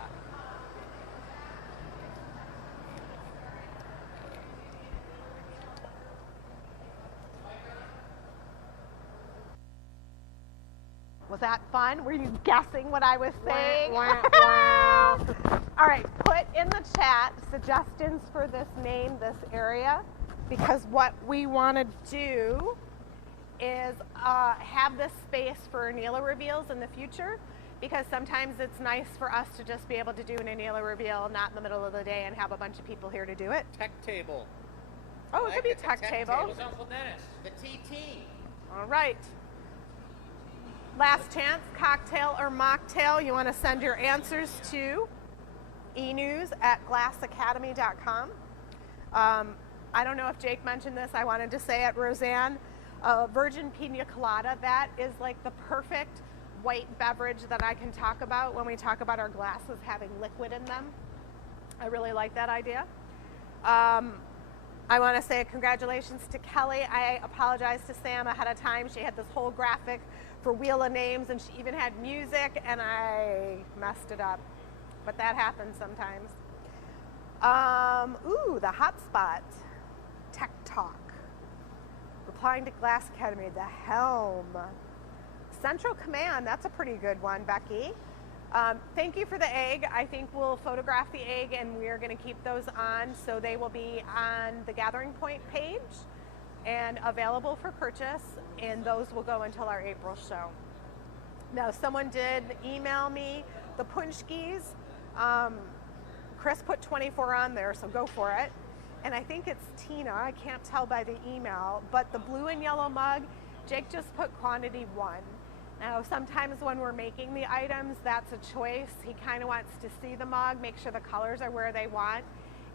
Was that fun? Were you guessing what I was saying? All right, put in the chat suggestions for this name, this area, because what we want to do is have this space for Anila reveals in the future, because sometimes it's nice for us to just be able to do an Anila reveal not in the middle of the day and have a bunch of people here to do it. Tech table. Oh, it could be tech table. It was Uncle Dennis. The TT. All right. Last chance, cocktail or mocktail. You want to send your answers to enews@glassacademy.com. I don't know if Jake mentioned this. I wanted to say it, Roseanne. Virgin pina colada, that is like the perfect white beverage that I can talk about when we talk about our glasses having liquid in them. I really like that idea. I want to say congratulations to Kelly. I apologize to Sam ahead of time. She had this whole graphic for Wheel of Names, and she even had music, and I messed it up. But that happens sometimes. Ooh, the hotspot. Tech Talk. Replying to Glass Academy, the Helm. Central Command, that's a pretty good one, Becky. Thank you for the egg. I think we'll photograph the egg, and we're going to keep those on, so they will be on the Gathering Point page and available for purchase, and those will go until our April show. Now, someone did email me the punchkis. Chris put 24 on there, so go for it. And I think it's Tina, I can't tell by the email, but the blue and yellow mug, Jake just put quantity 1. Now, sometimes when we're making the items, that's a choice. He kind of wants to see the mug, make sure the colors are where they want.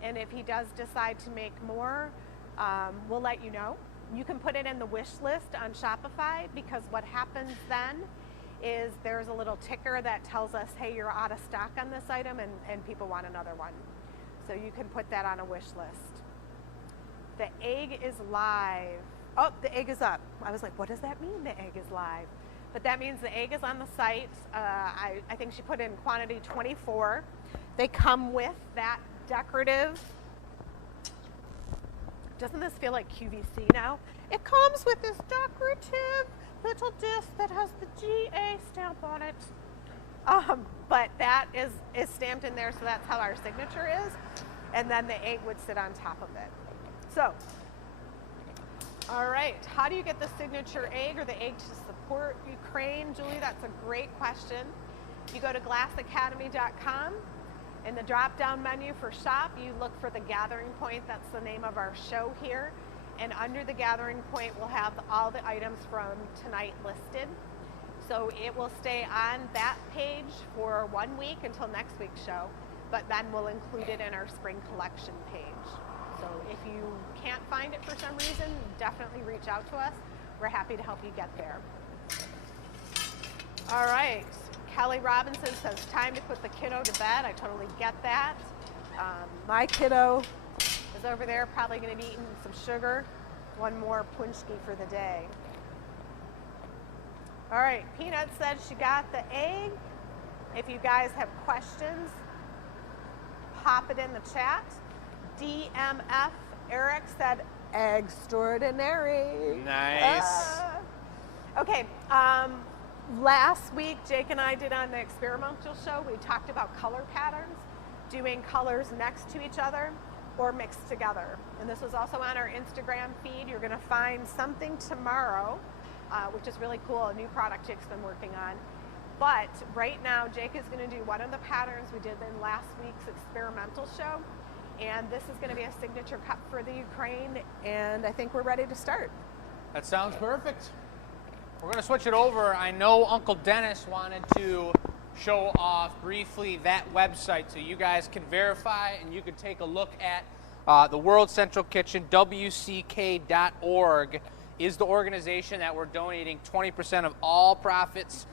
And if he does decide to make more, we'll let you know. You can put it in the wish list on Shopify, because what happens then is there's a little ticker that tells us, hey, you're out of stock on this item, and people want another one. So you can put that on a wish list. The egg is live. Oh, the egg is up. I was like, what does that mean, the egg is live? But that means the egg is on the site. I think she put in quantity 24. They come with that decorative. Doesn't this feel like QVC now? It comes with this decorative little disc that has the GA stamp on it. But that is stamped in there, so that's how our signature is. And then the egg would sit on top of it. So, all right, how do you get the signature egg or the egg to support Ukraine? Julie, that's a great question. You go to glassacademy.com. In the drop-down menu for shop, you look for the Gathering Point. That's the name of our show here. And under the Gathering Point, we'll have all the items from tonight listed. So it will stay on that page for 1 week until next week's show, but then we'll include it in our spring collection page. So if you can't find it for some reason, definitely reach out to us. We're happy to help you get there. All right, Kelly Robinson says, time to put the kiddo to bed. I totally get that. My kiddo is over there, probably gonna be eating some sugar. One more punchki for the day. All right, Peanut said she got the egg. If you guys have questions, pop it in the chat. DMF Eric said, extraordinary. Nice. Okay, last week Jake and I did on the experimental show, we talked about color patterns, doing colors next to each other or mixed together. And this was also on our Instagram feed. You're gonna find something tomorrow, which is really cool, a new product Jake's been working on. But right now, Jake is gonna do one of the patterns we did in last week's experimental show. And this is gonna be a signature cup for the Ukraine, and I think we're ready to start. That sounds perfect. We're going to switch it over. I know Uncle Dennis wanted to show off briefly that website so you guys can verify and you can take a look at the World Central Kitchen. WCK.org is the organization that we're donating 20% of all profits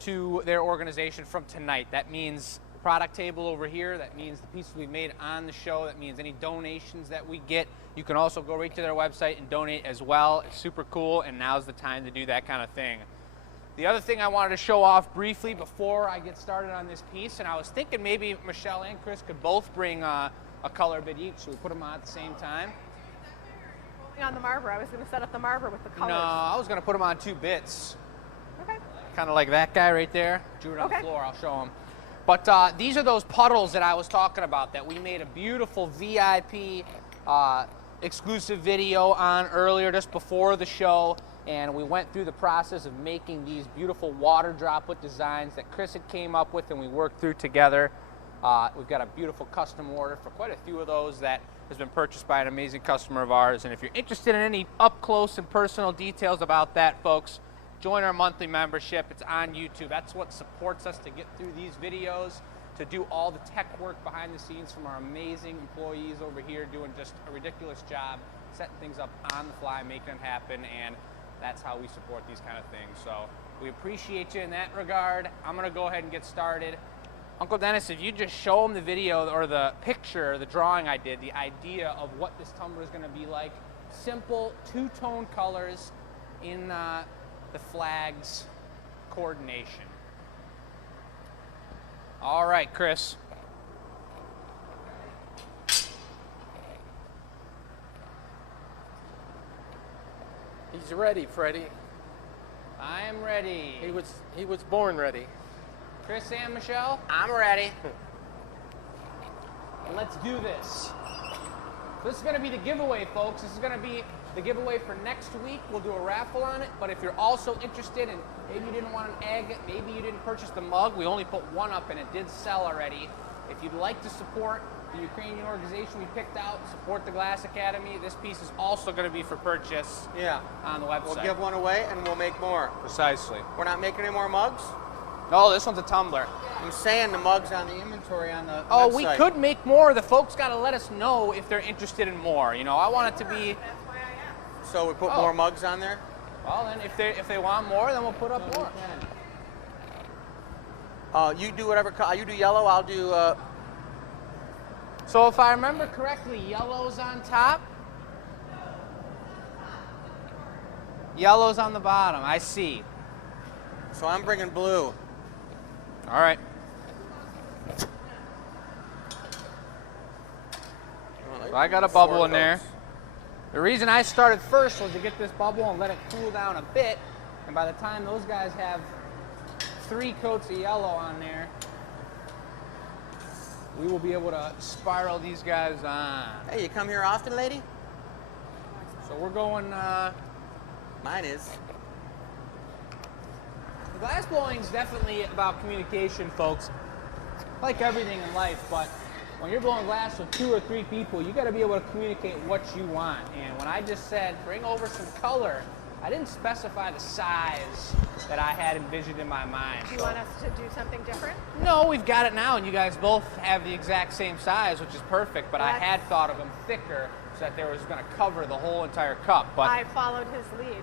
to their organization from tonight. That means the product table over here. That means the pieces we made on the show. That means any donations that we get. You can also go right to their website and donate as well. It's super cool, and now's the time to do that kind of thing. The other thing I wanted to show off briefly before I get started on this piece, and I was thinking maybe Michelle and Chris could both bring a color bit each, so we put them on at the same time. On the marber, I was going to set up the marber with the colors. No, I was going to put them on 2 bits. Okay. Kind of like that guy right there. Drew it on Okay. the floor, I'll show him. But these are those puddles that I was talking about that we made a beautiful VIP exclusive video on earlier, just before the show. And we went through the process of making these beautiful water droplet designs that Chris had came up with and we worked through together. We've got a beautiful custom order for quite a few of those that has been purchased by an amazing customer of ours. And if you're interested in any up close and personal details about that, folks, join our monthly membership. It's on YouTube. That's what supports us to get through these videos, to do all the tech work behind the scenes from our amazing employees over here doing just a ridiculous job, setting things up on the fly, making it happen, and that's how we support these kind of things. So we appreciate you in that regard. I'm going to go ahead and get started. Uncle Dennis, if you just show them the video or the picture, the drawing I did, the idea of what this tumbler is going to be like. Simple 2-tone colors in the flag's coordination. All right, Chris. He's ready, Freddie. I am ready. He was born ready. Chris and Michelle, I'm ready. let's do this. This is going to be the giveaway, folks. This is going to be the giveaway for next week. We'll do a raffle on it, but if you're also interested and maybe you didn't want an egg, maybe you didn't purchase the mug, we only put 1 up and it did sell already. If you'd like to support the Ukrainian organization we picked out, support the Glass Academy, this piece is also going to be for purchase on the website. We'll give one away and we'll make more. Precisely. We're not making any more mugs? No, this one's a tumbler. I'm saying the mugs on the inventory on the Oh, website. we could make more. The folks got to let us know if they're interested in more. You know, I want it to be. So we put Oh. more mugs on there? Well, then if they want more, then we'll put up more. You do whatever. You do yellow. I'll do. So if I remember correctly, yellow's on top. Yellow's on the bottom. I see. So I'm bringing blue. All right. So I got a bubble in there. The reason I started first was to get this bubble and let it cool down a bit. And by the time those guys have 3 coats of yellow on there, we will be able to spiral these guys on. Hey, you come here often, lady? So we're going, Mine is. glass blowing is definitely about communication, folks. Like everything in life, but when you're blowing glass with 2 or 3 people, you got to be able to communicate what you want. And when I just said, bring over some color, I didn't specify the size that I had envisioned in my mind. Do you want us to do something different? No, we've got it now, and you guys both have the exact same size, which is perfect, but I What? had thought of them thicker so that they was going to cover the whole entire cup. But I followed his lead.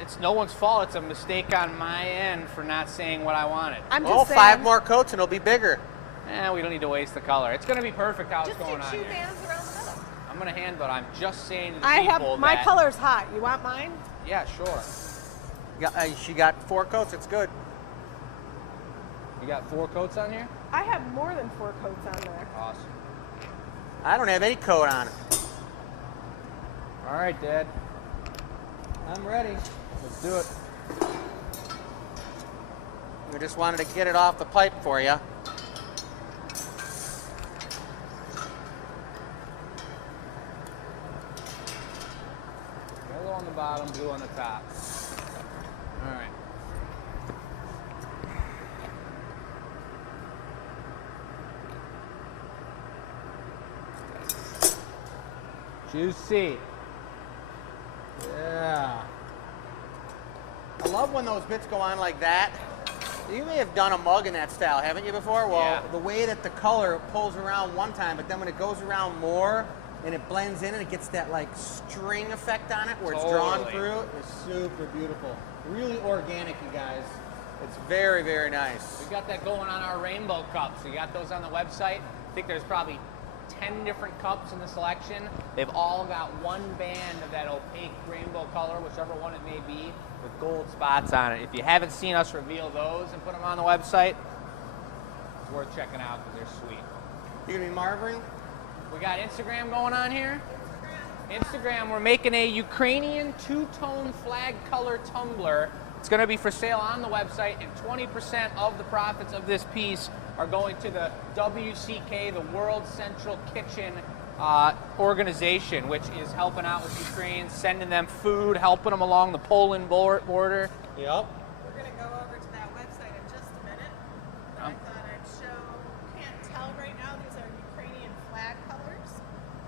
it's no one's fault. It's a mistake on my end for not saying what I wanted. I'm Oh, just saying. 5 more coats and it'll be bigger. We don't need to waste the color. It's going to be perfect how Just it's going do on 2 here. bands around the middle. I'm going to hand, but I'm just saying to the I people have my that, color's hot. You want mine? Yeah, sure. She got 4 coats. It's good. You got 4 coats on here? I have more than 4 coats on there. Awesome. I don't have any coat on it. All right, Dad. I'm ready. Let's do it. We just wanted to get it off the pipe for you. Yellow on the bottom, blue on the top. All right. Juicy. Yeah. I love when those bits go on like that. You may have done a mug in that style, haven't you, before? Well, Yeah. the way that the color pulls around one time, but then when it goes around more and it blends in and it gets that like string effect on it where it's drawn Totally. through, it's super beautiful. Really organic, you guys. It's very, very nice. We got that going on our rainbow cups. We got those on the website. I think there's probably 10 different cups in the selection. They've all got one band of that opaque rainbow color, whichever one it may be, with gold spots on it. If you haven't seen us reveal those and put them on the website, it's worth checking out because they're sweet. You gonna be marveling? We got Instagram going on here. Instagram, we're making a Ukrainian two-tone flag color tumbler. It's going to be for sale on the website, and 20% of the profits of this piece are going to the WCK, the World Central Kitchen organization, which is helping out with Ukraine, sending them food, helping them along the Poland border. Yep. We're going to go over to that website in just a minute. But I thought I'd show, can't tell right now, these are Ukrainian flag colors.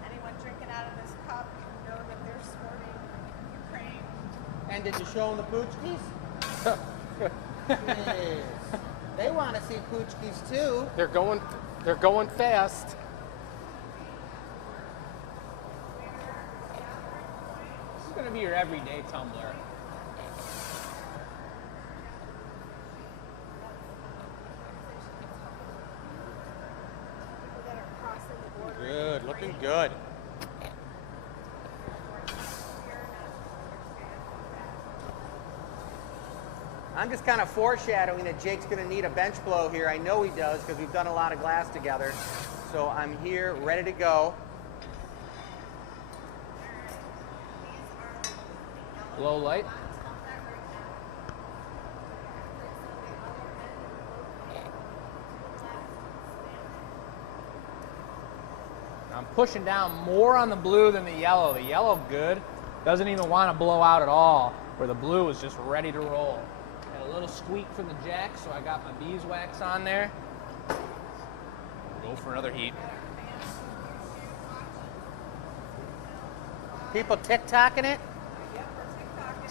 Anyone drinking out of this cup can know that they're supporting Ukraine. And did you show them the poochkies? Yes. They want to see poochkies too. They're going fast. This is going to be your everyday tumbler. People that are crossing the border. Good, looking good. I'm just kind of foreshadowing that Jake's going to need a bench blow here. I know he does because we've done a lot of glass together. So I'm here, ready to go. Low light. I'm pushing down more on the blue than the yellow. The yellow good. Doesn't even want to blow out at all, where the blue is just ready to roll. Had a little squeak from the jack, so I got my beeswax on there. Go for another heat. People TikToking it?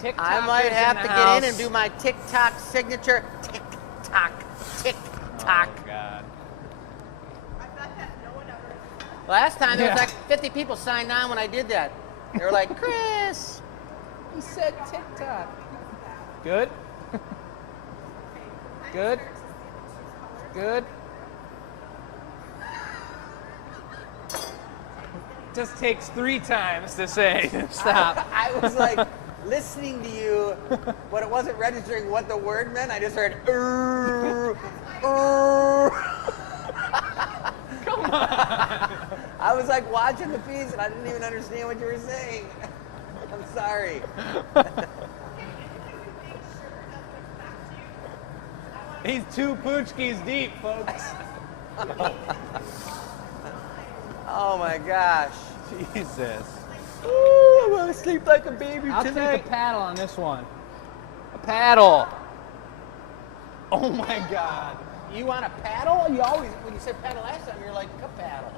I TikTokers might have in to the get in house. and do my TikTok signature. TikTok, TikTok. Oh, God. I bet that no one ever. Last time there was Yeah. like 50 people signed on when I did that. They were like, Chris. He said TikTok. Good? Good? Good? Just takes 3 times to say stop. I was like listening to you, but it wasn't registering what the word meant. I just heard, Come on. I was like watching the piece and I didn't even understand what you were saying. I'm sorry. He's 2 poochkies deep, folks. Oh my gosh. Jesus. Ooh, I want to sleep like a baby I'll tonight. take a paddle on this one. A paddle. Oh my God. You want a paddle? You always, when you said paddle last time, you're like, a paddle.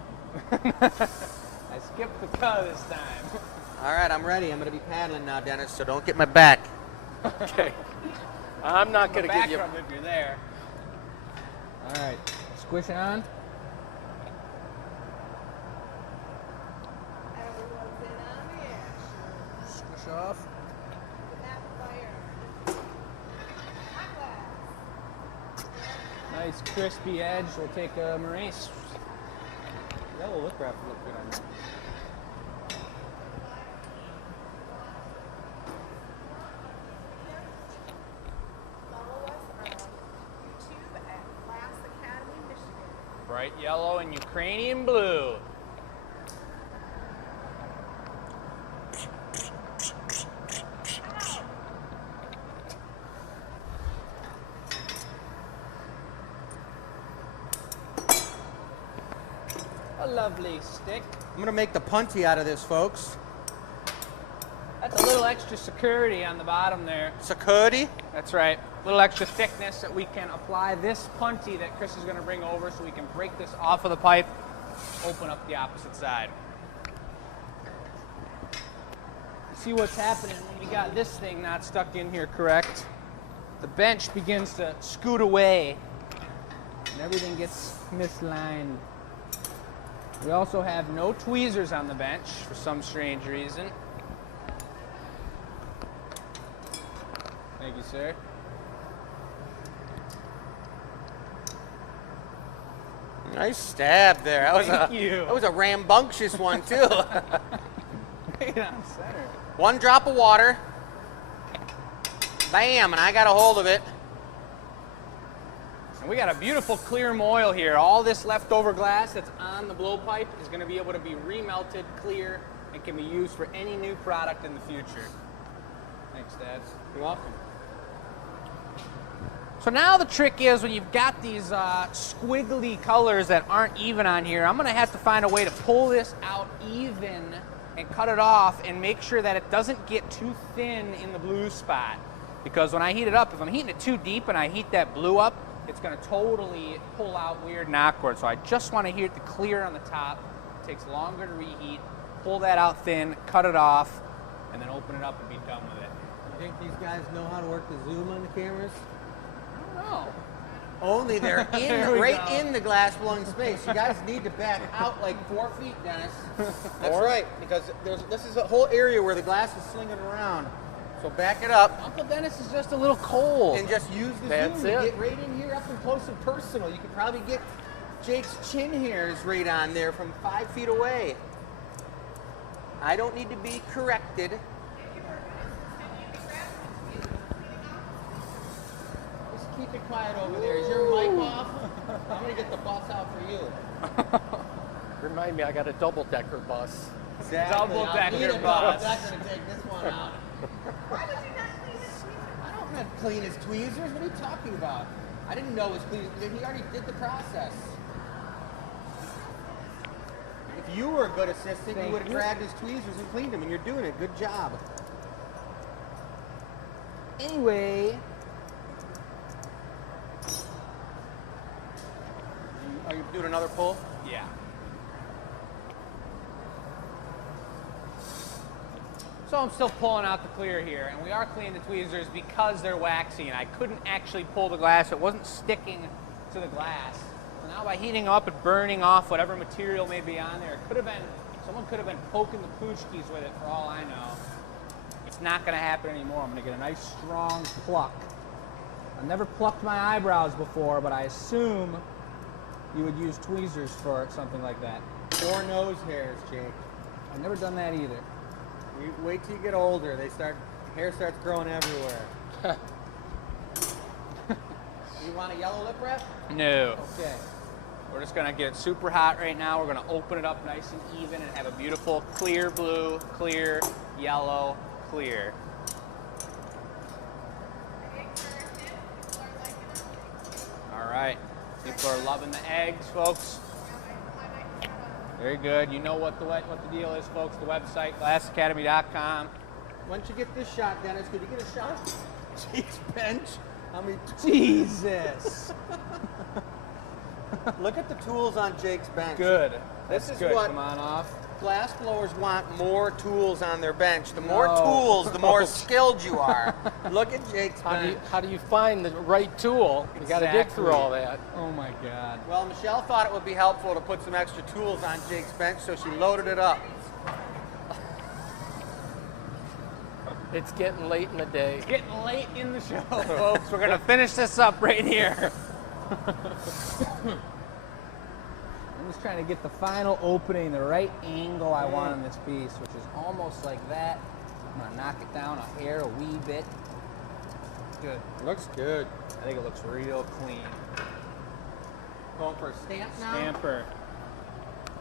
I skipped the cuh this time. All right, I'm ready. I'm going to be paddling now, Dennis, so don't get my back. Okay. I'm not going to Back give you. rub if you're there. All right, squish it on. Everyone's in on the action. Squish off. That fire. Hot glass. Nice crispy edge. We'll take a Maurice. Yellow lip wrap would look good on that. Follow us on YouTube at Glass Academy, Michigan. Bright yellow and Ukrainian blue. A lovely stick. I'm going to make the punty out of this, folks. That's a little extra security on the bottom there. Security. That's right. A little extra thickness that we can apply this punty that Chris is going to bring over so we can break this off of the pipe, open up the opposite side. See what's happening when you got this thing not stuck in here correct. the bench begins to scoot away and everything gets mislined. We also have no tweezers on the bench for some strange reason. Thank you, sir. Nice stab there. Thank you. That was a rambunctious one too. Right on center. One drop of water. Bam, and I got a hold of it. And we got a beautiful clear moil here. All this leftover glass that's on the blowpipe is going to be able to be remelted clear and can be used for any new product in the future. Thanks, Dad. You're welcome. So now the trick is when you've got these squiggly colors that aren't even on here, I'm gonna have to find a way to pull this out even and cut it off and make sure that it doesn't get too thin in the blue spot. Because when I heat it up, if I'm heating it too deep and I heat that blue up, it's gonna totally pull out weird and awkward. So I just wanna heat the clear on the top. It takes longer to reheat. Pull that out thin, cut it off, and then open it up and be done with it. You think these guys know how to work the zoom on the cameras? Oh. Only they're There we right go. in the glass blowing space. You guys need to back out like 4 feet, Dennis. That's right, because this is a whole area where the glass is slinging around. So back it up Uncle Dennis is just a little cold. and just use the That's zoom to it. get right in here up and close and personal. You can probably get Jake's chin hairs right on there from 5 feet away. I don't need to be corrected. Just keep it quiet over there. Is your mic off? I'm gonna get the bus out for you. Remind me, I got a double-decker bus. Exactly. Double-decker I'll need a bus. double-decker to take this one out. Why did you not clean his tweezers? I don't have clean his tweezers. What are you talking about? I didn't know it was clean. He already did the process. If you were a good assistant, you would have grabbed his tweezers and cleaned them, and you're doing it. Good job. Anyway, Are you doing another pull? yeah. So I'm still pulling out the clear here, and we are cleaning the tweezers because they're waxy, and I couldn't actually pull the glass. It wasn't sticking to the glass. So now by heating up and burning off whatever material may be on there, it could have been, someone could have been poking the poochkies with it for all I know. It's not gonna happen anymore. I'm gonna get a nice strong pluck. I've never plucked my eyebrows before, but I assume you would use tweezers for something like that. Or nose hairs, Jake. I've never done that either. You wait till you get older. Hair starts growing everywhere. You want a yellow lip wrap? No. Okay. We're just gonna get it super hot right now. We're gonna open it up nice and even and have a beautiful clear blue, clear yellow, clear. All right, people are loving the eggs, folks. Very good. You know what the deal is, folks. The website, glassacademy.com. Once you get this shot, Dennis, could you get a shot? Jake's bench. I mean, Jesus. look at the tools on Jake's bench. Good. This That's is good. what- Come on off. Glass blowers want more tools on their bench. The more No. tools, the more skilled you are. Look at Jake's bench. How do you find the right tool? You got to dig through Exactly. all that. Oh my God. Well, Michelle thought it would be helpful to put some extra tools on Jake's bench, so she loaded it up. It's getting late in the day. It's getting late in the show, folks. Folks, we're gonna finish this up right here. I'm just trying to get the final opening, the right angle I want on this piece, which is almost like that. I'm gonna knock it down a hair, a wee bit. Good. Looks good. I think it looks real clean. Going for a stamp now? Stamper.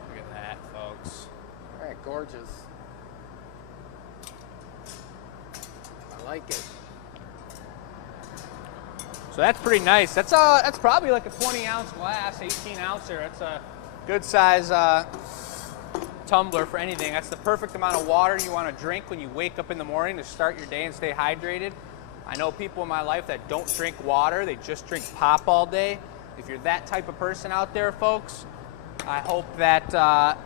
Look at that, folks. All right, gorgeous. I like it. So that's pretty nice. That's probably like a 20-ounce glass, 18-ouncer. That's a good size tumbler for anything. That's the perfect amount of water you want to drink when you wake up in the morning to start your day and stay hydrated. I know people in my life that don't drink water. They just drink pop all day. If you're that type of person out there, folks, I hope that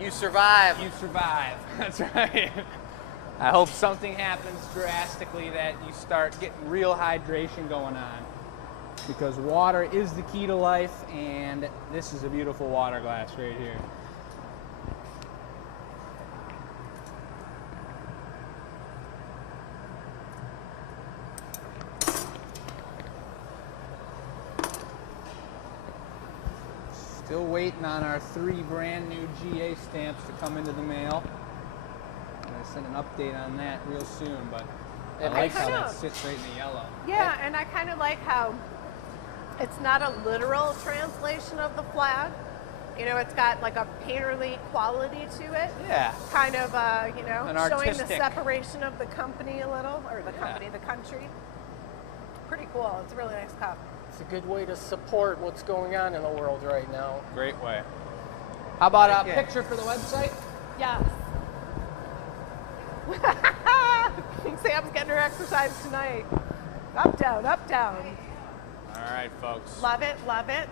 You survive. you survive. That's right. I hope something happens drastically that you start getting real hydration going on. Because water is the key to life, and this is a beautiful water glass right here. Still waiting on our 3 brand new GA stamps to come into the mail. I'm going to send an update on that real soon, but I like how that sits right in the yellow. Yeah, and I kind of like how it's not a literal translation of the flag. You know, it's got like a painterly quality to it. Yeah. Kind of, you know, An showing the artistic. separation of the company a little, or the company, the country. Pretty cool. It's a really nice cup. It's a good way to support what's going on in the world right now. Great way. How about a Yeah. picture for the website? Yes. Sam's getting her exercise tonight. Up, down, up, down. All right, folks. Love it, love it.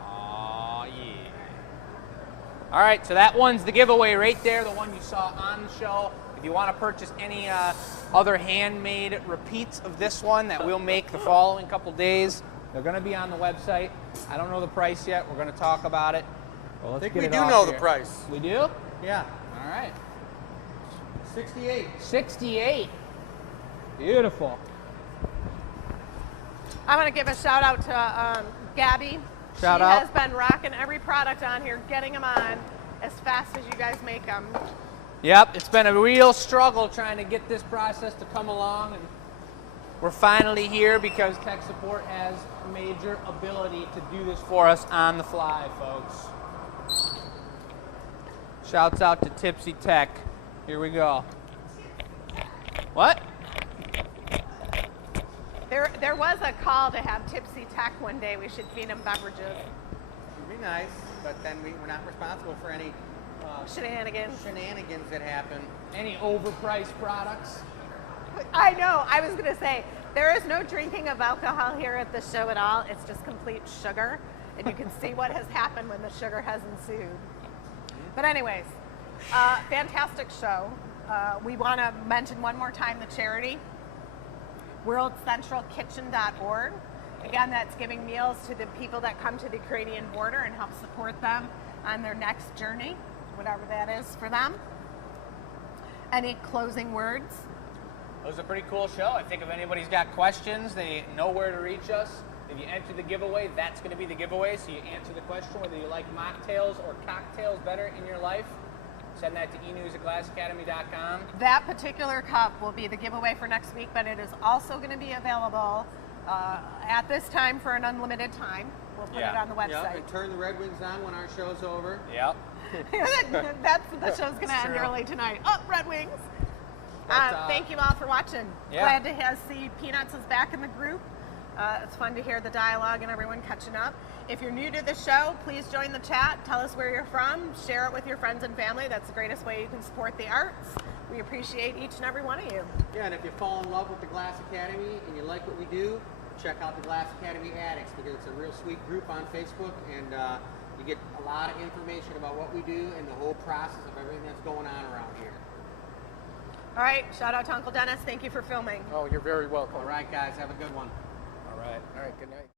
Aw, yeah. All right, so that one's the giveaway right there, the one you saw on the show. If you want to purchase any other handmade repeats of this one that we'll make the following couple days, they're going to be on the website. I don't know the price yet. We're going to talk about it. Well, I let's think get we it do off know here. the price. We do? Yeah. All right. 68. 68. Beautiful. I want to give a shout out to Gabby. Shout she out. has been rocking every product on here, getting them on as fast as you guys make them. Yep, it's been a real struggle trying to get this process to come along, and we're finally here because tech support has major ability to do this for us on the fly, folks. Shouts out to Tipsy Tech. Here we go. What? There was a call to have Tipsy Tech one day. We should feed them beverages. It'd be nice, but then we're not responsible for any Shenanigans. shenanigans that happen. Any overpriced products? I know. I was going to say, there is no drinking of alcohol here at the show at all. It's just complete sugar. And you can see what has happened when the sugar has ensued. But anyways, fantastic show. We want to mention one more time the charity, worldcentralkitchen.org. Again, that's giving meals to the people that come to the Ukrainian border and help support them on their next journey, whatever that is for them. Any closing words? It was a pretty cool show. I think if anybody's got questions, they know where to reach us. If you enter the giveaway, that's going to be the giveaway. So you answer the question whether you like mocktails or cocktails better in your life. Send that to enews@glassacademy.com. That particular cup will be the giveaway for next week, but it is also going to be available at this time for an unlimited time. We'll put it on the Yep, website. and turn the Red Wings on when our show's over. Yep. That's the show's going to end early tonight. Oh, Red Wings! Thank you all for watching. Yeah. Glad to see Peanuts is back in the group. It's fun to hear the dialogue and everyone catching up. If you're new to the show, please join the chat. Tell us where you're from. Share it with your friends and family. That's the greatest way you can support the arts. We appreciate each and every one of you. Yeah, and if you fall in love with the Glass Academy and you like what we do, check out the Glass Academy Addicts, because it's a real sweet group on Facebook, and you get a lot of information about what we do and the whole process of everything that's going on around here. All right, shout out to Uncle Dennis. Thank you for filming. Oh, you're very welcome. All right, guys, have a good one. All right. All right, good night.